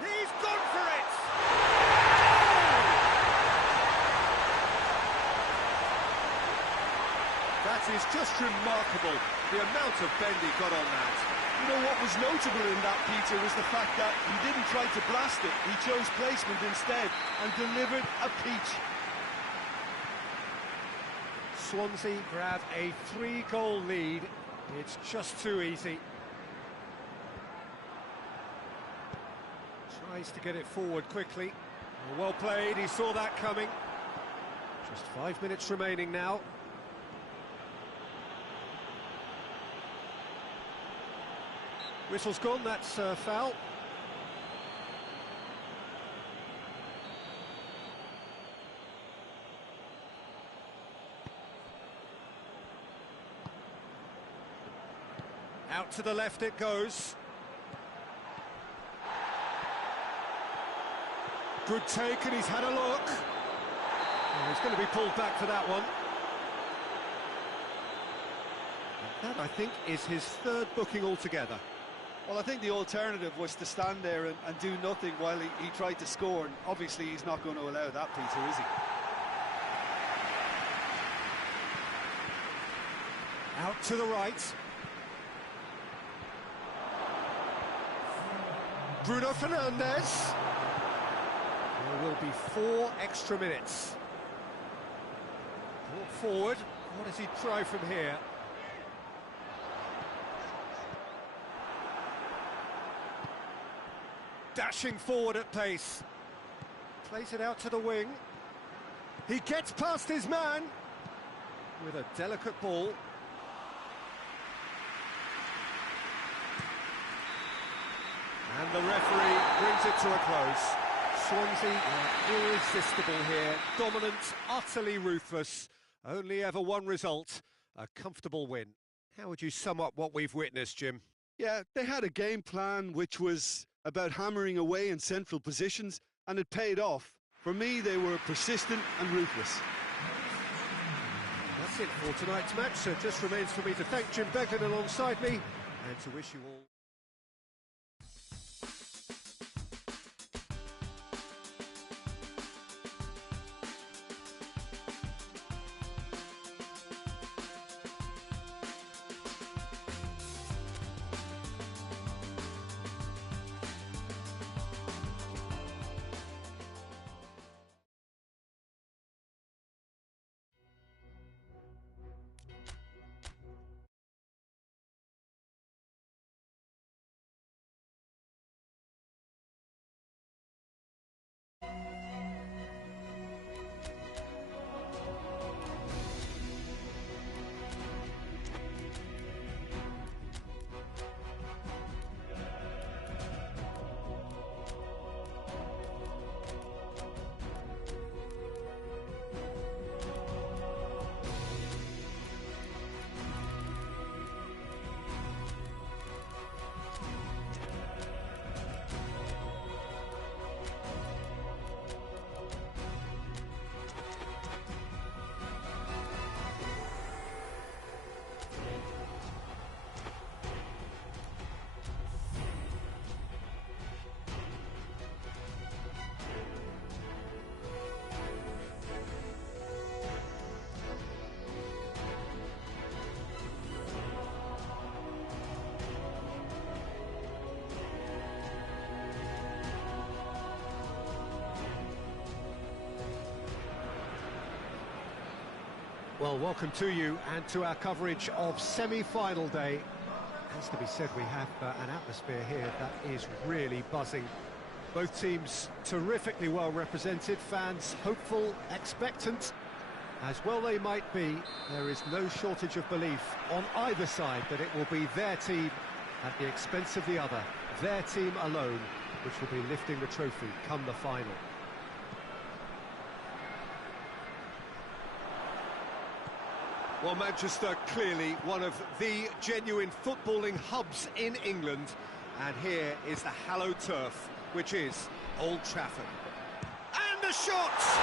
He's gone for it! That is just remarkable, the amount of bend he got on that. You know what was notable in that, Peter, was the fact that he didn't try to blast it. He chose placement instead and delivered a peach. Swansea grab a 3-goal lead. It's just too easy. Tries to get it forward quickly. Well played, he saw that coming. Just 5 minutes remaining now. Whistle's gone, that's a foul. Out to the left it goes. Good take, and he's had a look. Oh, he's going to be pulled back for that one. And that, I think, is his third booking altogether. Well, I think the alternative was to stand there and do nothing while he tried to score, and obviously he's not going to allow that, Peter, is he? Out to the right. Bruno Fernandes. There will be 4 extra minutes. Brought forward. What does he try from here? Dashing forward at pace. Plays it out to the wing. He gets past his man with a delicate ball. And the referee brings it to a close. Swansea are irresistible here. Dominant, utterly ruthless. Only ever one result, a comfortable win. How would you sum up what we've witnessed, Jim? Yeah, they had a game plan which was about hammering away in central positions, and it paid off. For me, they were persistent and ruthless. That's it for tonight's match, so it just remains for me to thank Jim Beglin alongside me and to wish you all... Well, welcome to you and to our coverage of semi-final day. It has to be said, we have an atmosphere here that is really buzzing. Both teams terrifically well represented, fans hopeful, expectant. As well they might be, there is no shortage of belief on either side that it will be their team at the expense of the other, their team alone, which will be lifting the trophy come the final. Well, Manchester, clearly one of the genuine footballing hubs in England. And here is the hallowed turf, which is Old Trafford. And the shot! Oh,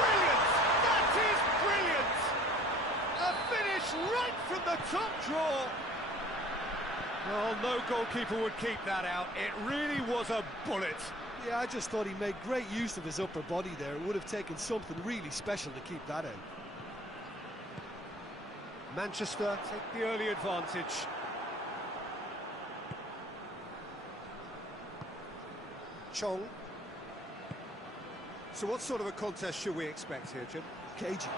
brilliant! That is brilliant! A finish right from the top draw. Well, no goalkeeper would keep that out. It really was a bullet. Yeah, I just thought he made great use of his upper body there. It would have taken something really special to keep that out. Manchester take the early advantage. Chong. So what sort of a contest should we expect here, Jim? Cagey.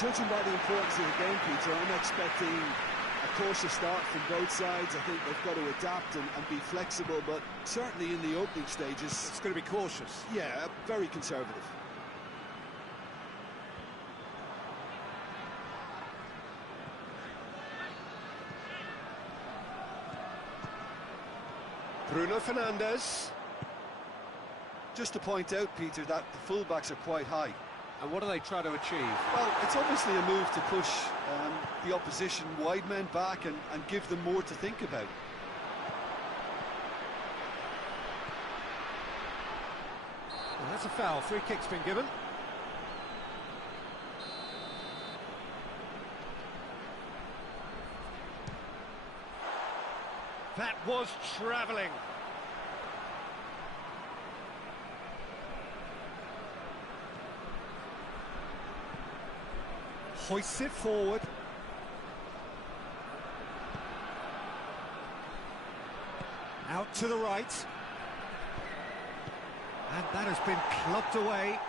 Judging by the importance of the game, Peter, I'm expecting a cautious start from both sides. I think they've got to adapt and be flexible, but certainly in the opening stages... It's going to be cautious. Yeah, very conservative. Bruno Fernandes. Just to point out, Peter, that the fullbacks are quite high. And what are they trying to achieve? Well, it's obviously a move to push the opposition wide men back and give them more to think about. Well, that's a foul. Free kick's been given. That was travelling. Hoists it forward. Out to the right. And that has been clubbed away.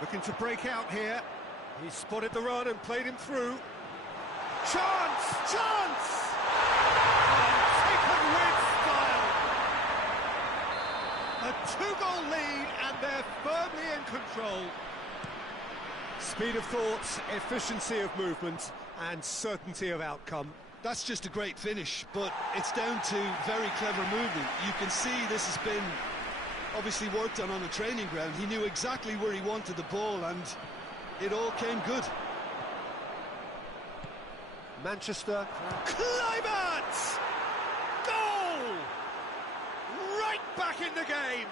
Looking to break out here. He spotted the run and played him through. Chance! Chance! Oh, taken with style. A two-goal lead and they're firmly in control. Speed of thought, efficiency of movement and certainty of outcome. That's just a great finish, but it's down to very clever movement. You can see this has been obviously worked on the training ground. He knew exactly where he wanted the ball and it all came good. Manchester. Kluivert! Goal! Right back in the game.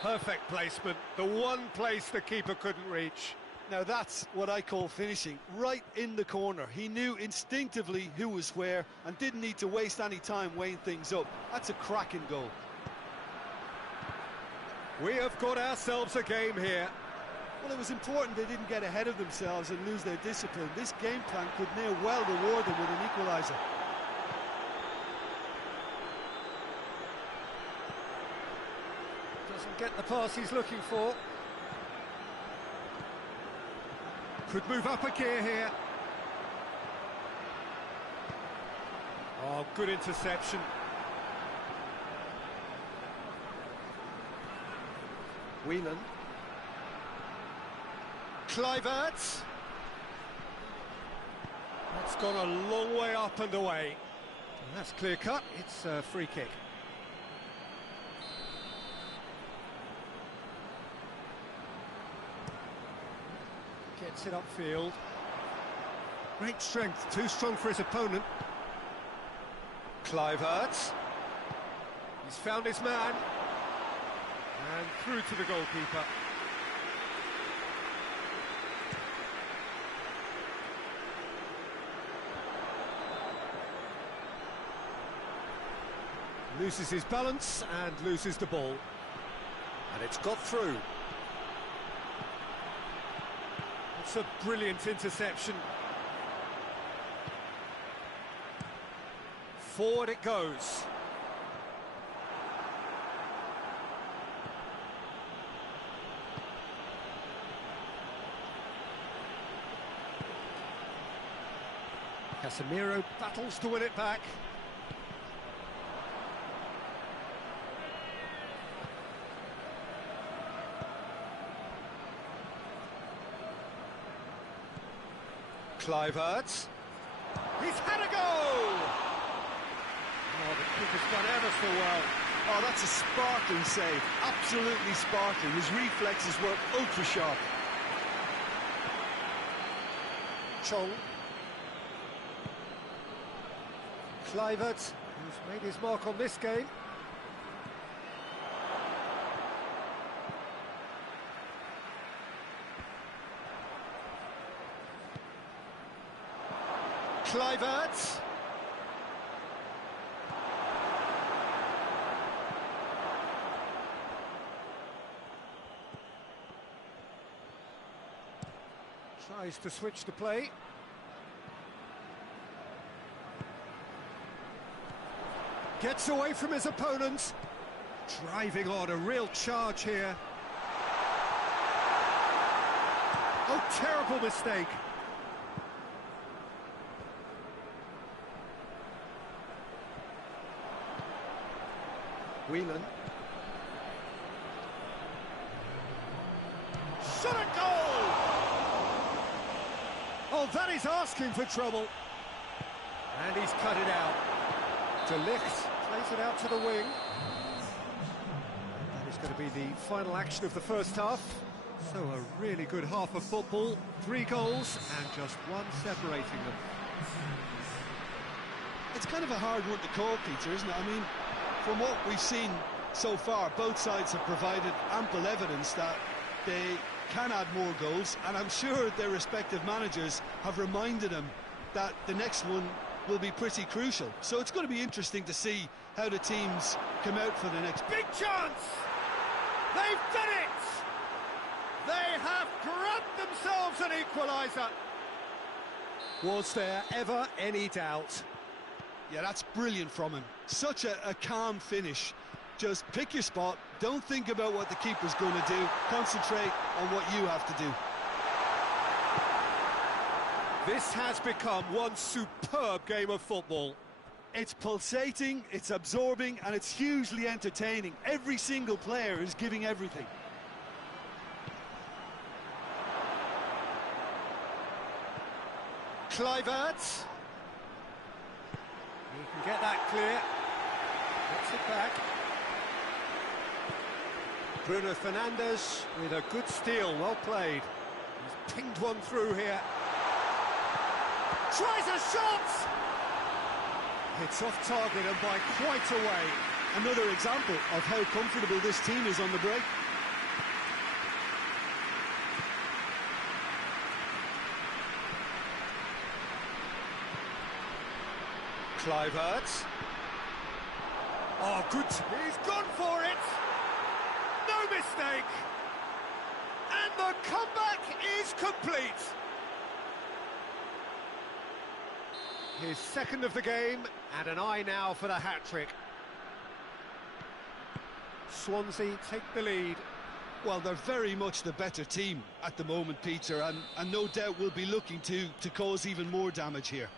Perfect placement, the one place the keeper couldn't reach. Now that's what I call finishing, right in the corner. He knew instinctively who was where and didn't need to waste any time weighing things up. That's a cracking goal. We have got ourselves a game here. Well, it was important they didn't get ahead of themselves and lose their discipline. This game plan could now well reward them with an equaliser. Doesn't get the pass he's looking for. Could move up a gear here. Oh, good interception. Whelan. Kluivert. That's gone a long way up and away. And that's clear cut. It's a free kick. Gets it upfield. Great strength, too strong for his opponent. Kluivert. He's found his man. And through to the goalkeeper. Loses his balance and loses the ball. And it's got through. It's a brilliant interception. Forward it goes. Casemiro battles to win it back. Kluivert. He's had a goal! Oh, the keeper's done ever so well. Oh, that's a sparkling save. Absolutely sparkling. His reflexes were ultra sharp. Chong. Kluivert, who's made his mark on this game. Kluivert. Tries to switch the play. Gets away from his opponent. Driving on, a real charge here. Oh, terrible mistake. Whelan. Shot a goal! Oh, that is asking for trouble. And he's cut it out. De Ligt plays it out to the wing. That is going to be the final action of the first half. So a really good half of football. 3 goals and just one separating them. It's kind of a hard one to call, Peter, isn't it? I mean, from what we've seen so far, both sides have provided ample evidence that they can add more goals, and I'm sure their respective managers have reminded them that the next one will be pretty crucial. So it's going to be interesting to see how the teams come out for the next. Big chance! They've done it! They have grabbed themselves an equaliser. Was there ever any doubt? Yeah, that's brilliant from him. Such a calm finish. Just pick your spot, don't think about what the keeper's going to do, concentrate on what you have to do. This has become one superb game of football. It's pulsating, it's absorbing, and it's hugely entertaining. Every single player is giving everything. Kluivert. He can get that clear. Gets it back. Bruno Fernandes with a good steal, well played. He's pinged one through here. Tries a shot! It's off target and by quite a way. Another example of how comfortable this team is on the break. Kluivert. Oh, good. He's gone for it. No mistake. And the comeback is complete. His second of the game, and an eye now for the hat-trick. Swansea take the lead. Well, they're very much the better team at the moment, Peter, and no doubt will be looking to cause even more damage here.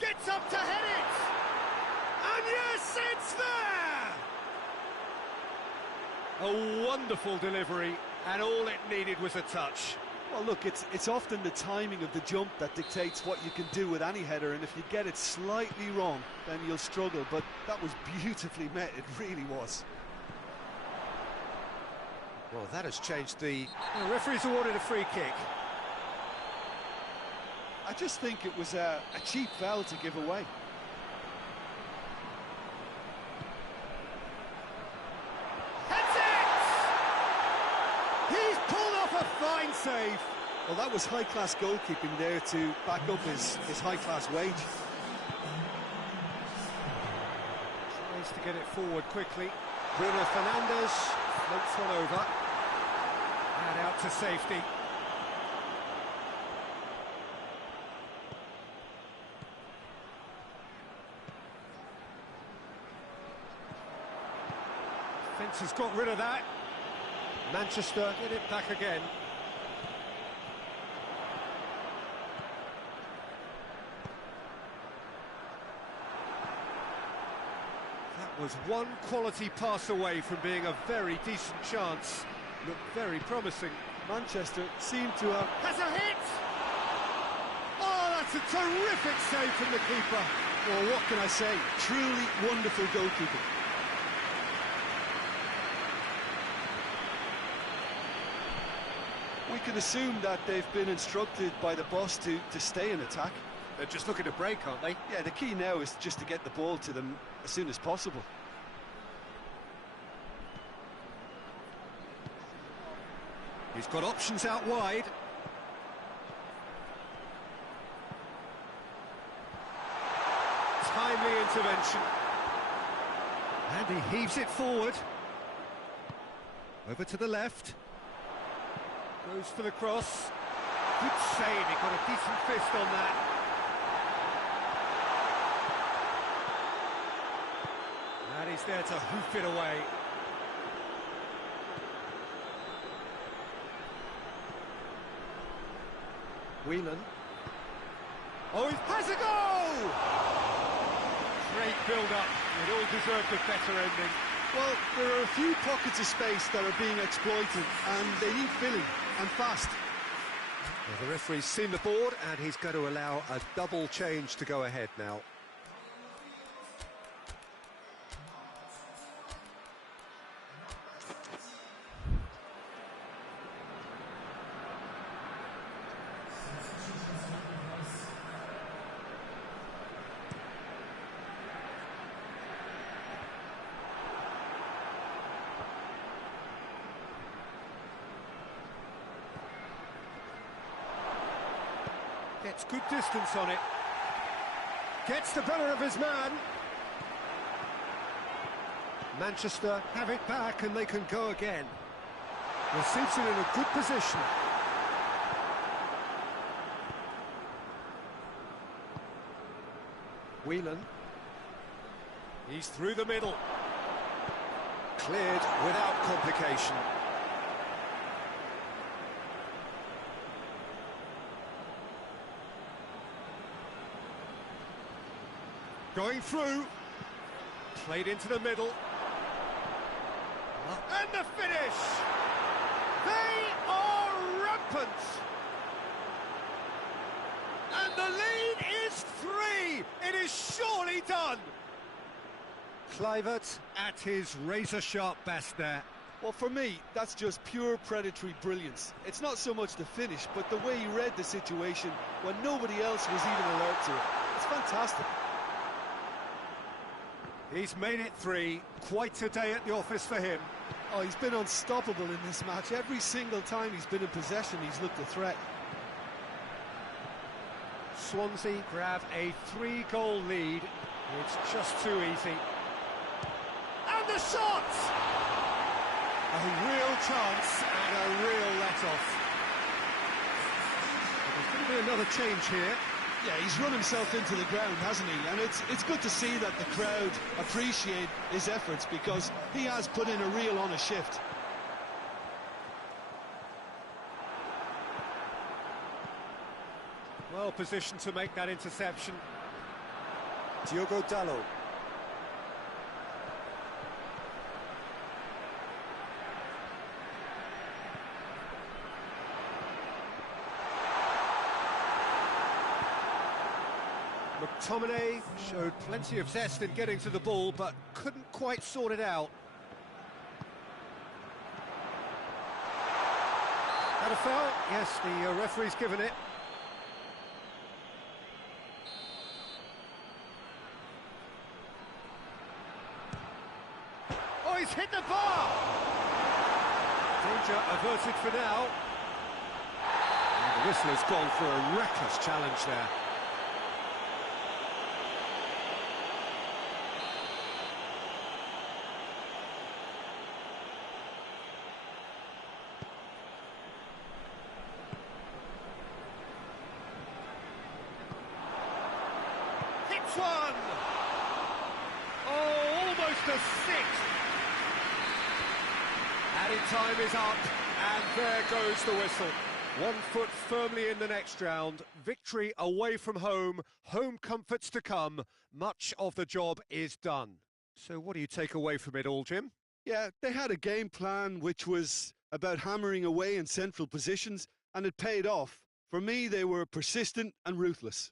Gets up to head it! And yes, it's there! A wonderful delivery, and all it needed was a touch. Well, look, it's often the timing of the jump that dictates what you can do with any header, and if you get it slightly wrong, then you'll struggle, but that was beautifully met, it really was. Well, that has changed the referee's awarded a free kick. I just think it was a cheap foul to give away. That's it! He's pulled off a fine save. Well, that was high-class goalkeeping there to back up his high-class wage. Tries to get it forward quickly. Bruno Fernandes floats one over. And out to safety. Fence has got rid of that. Manchester get it back again. That was one quality pass away from being a very decent chance. Looked very promising. Manchester seemed to have... Has a hit! Oh, that's a terrific save from the keeper. Well, what can I say? Truly wonderful goalkeeping. We can assume that they've been instructed by the boss to stay in attack. They're just looking to break, aren't they? Yeah, the key now is just to get the ball to them as soon as possible. He's got options out wide. Timely intervention. And he heaves it forward. Over to the left. Goes for the cross. Good save, he got a decent fist on that. And he's there to hoof it away. Whelan. Oh, he has a goal! Great build-up. It all deserved a better ending. Well, there are a few pockets of space that are being exploited, and they need filling, and fast. Well, the referee's seen the board, and he's going to allow a double change to go ahead now. Gets good distance on it. Gets the better of his man. Manchester have it back and they can go again. Well, Simpson in a good position. Whelan. He's through the middle. Cleared without complication. Going through, played into the middle, and the finish! They are rampant! And the lead is 3! It is surely done! Kluivert at his razor-sharp best there. Well, for me, that's just pure predatory brilliance. It's not so much the finish, but the way he read the situation when nobody else was even alert to it. It's fantastic. He's made it 3. Quite a day at the office for him. Oh, he's been unstoppable in this match. Every single time he's been in possession, he's looked a threat. Swansea grab a 3-goal lead. It's just too easy. And the shot! A real chance and a real let-off. There's going to be another change here. Yeah, he's run himself into the ground, hasn't he? And it's good to see that the crowd appreciate his efforts because he has put in a real honest shift. Well positioned to make that interception. Diogo Dalot. McTominay showed plenty of zest in getting to the ball, but couldn't quite sort it out. Had a foul? Yes, the referee's given it. Oh, he's hit the bar! Danger averted for now. And the whistler's gone for a reckless challenge there. One! Oh, almost a 6! Added time is up, and there goes the whistle. 1 foot firmly in the next round, victory away from home, home comforts to come, much of the job is done. So what do you take away from it all, Jim? Yeah, they had a game plan which was about hammering away in central positions, and it paid off. For me, they were persistent and ruthless.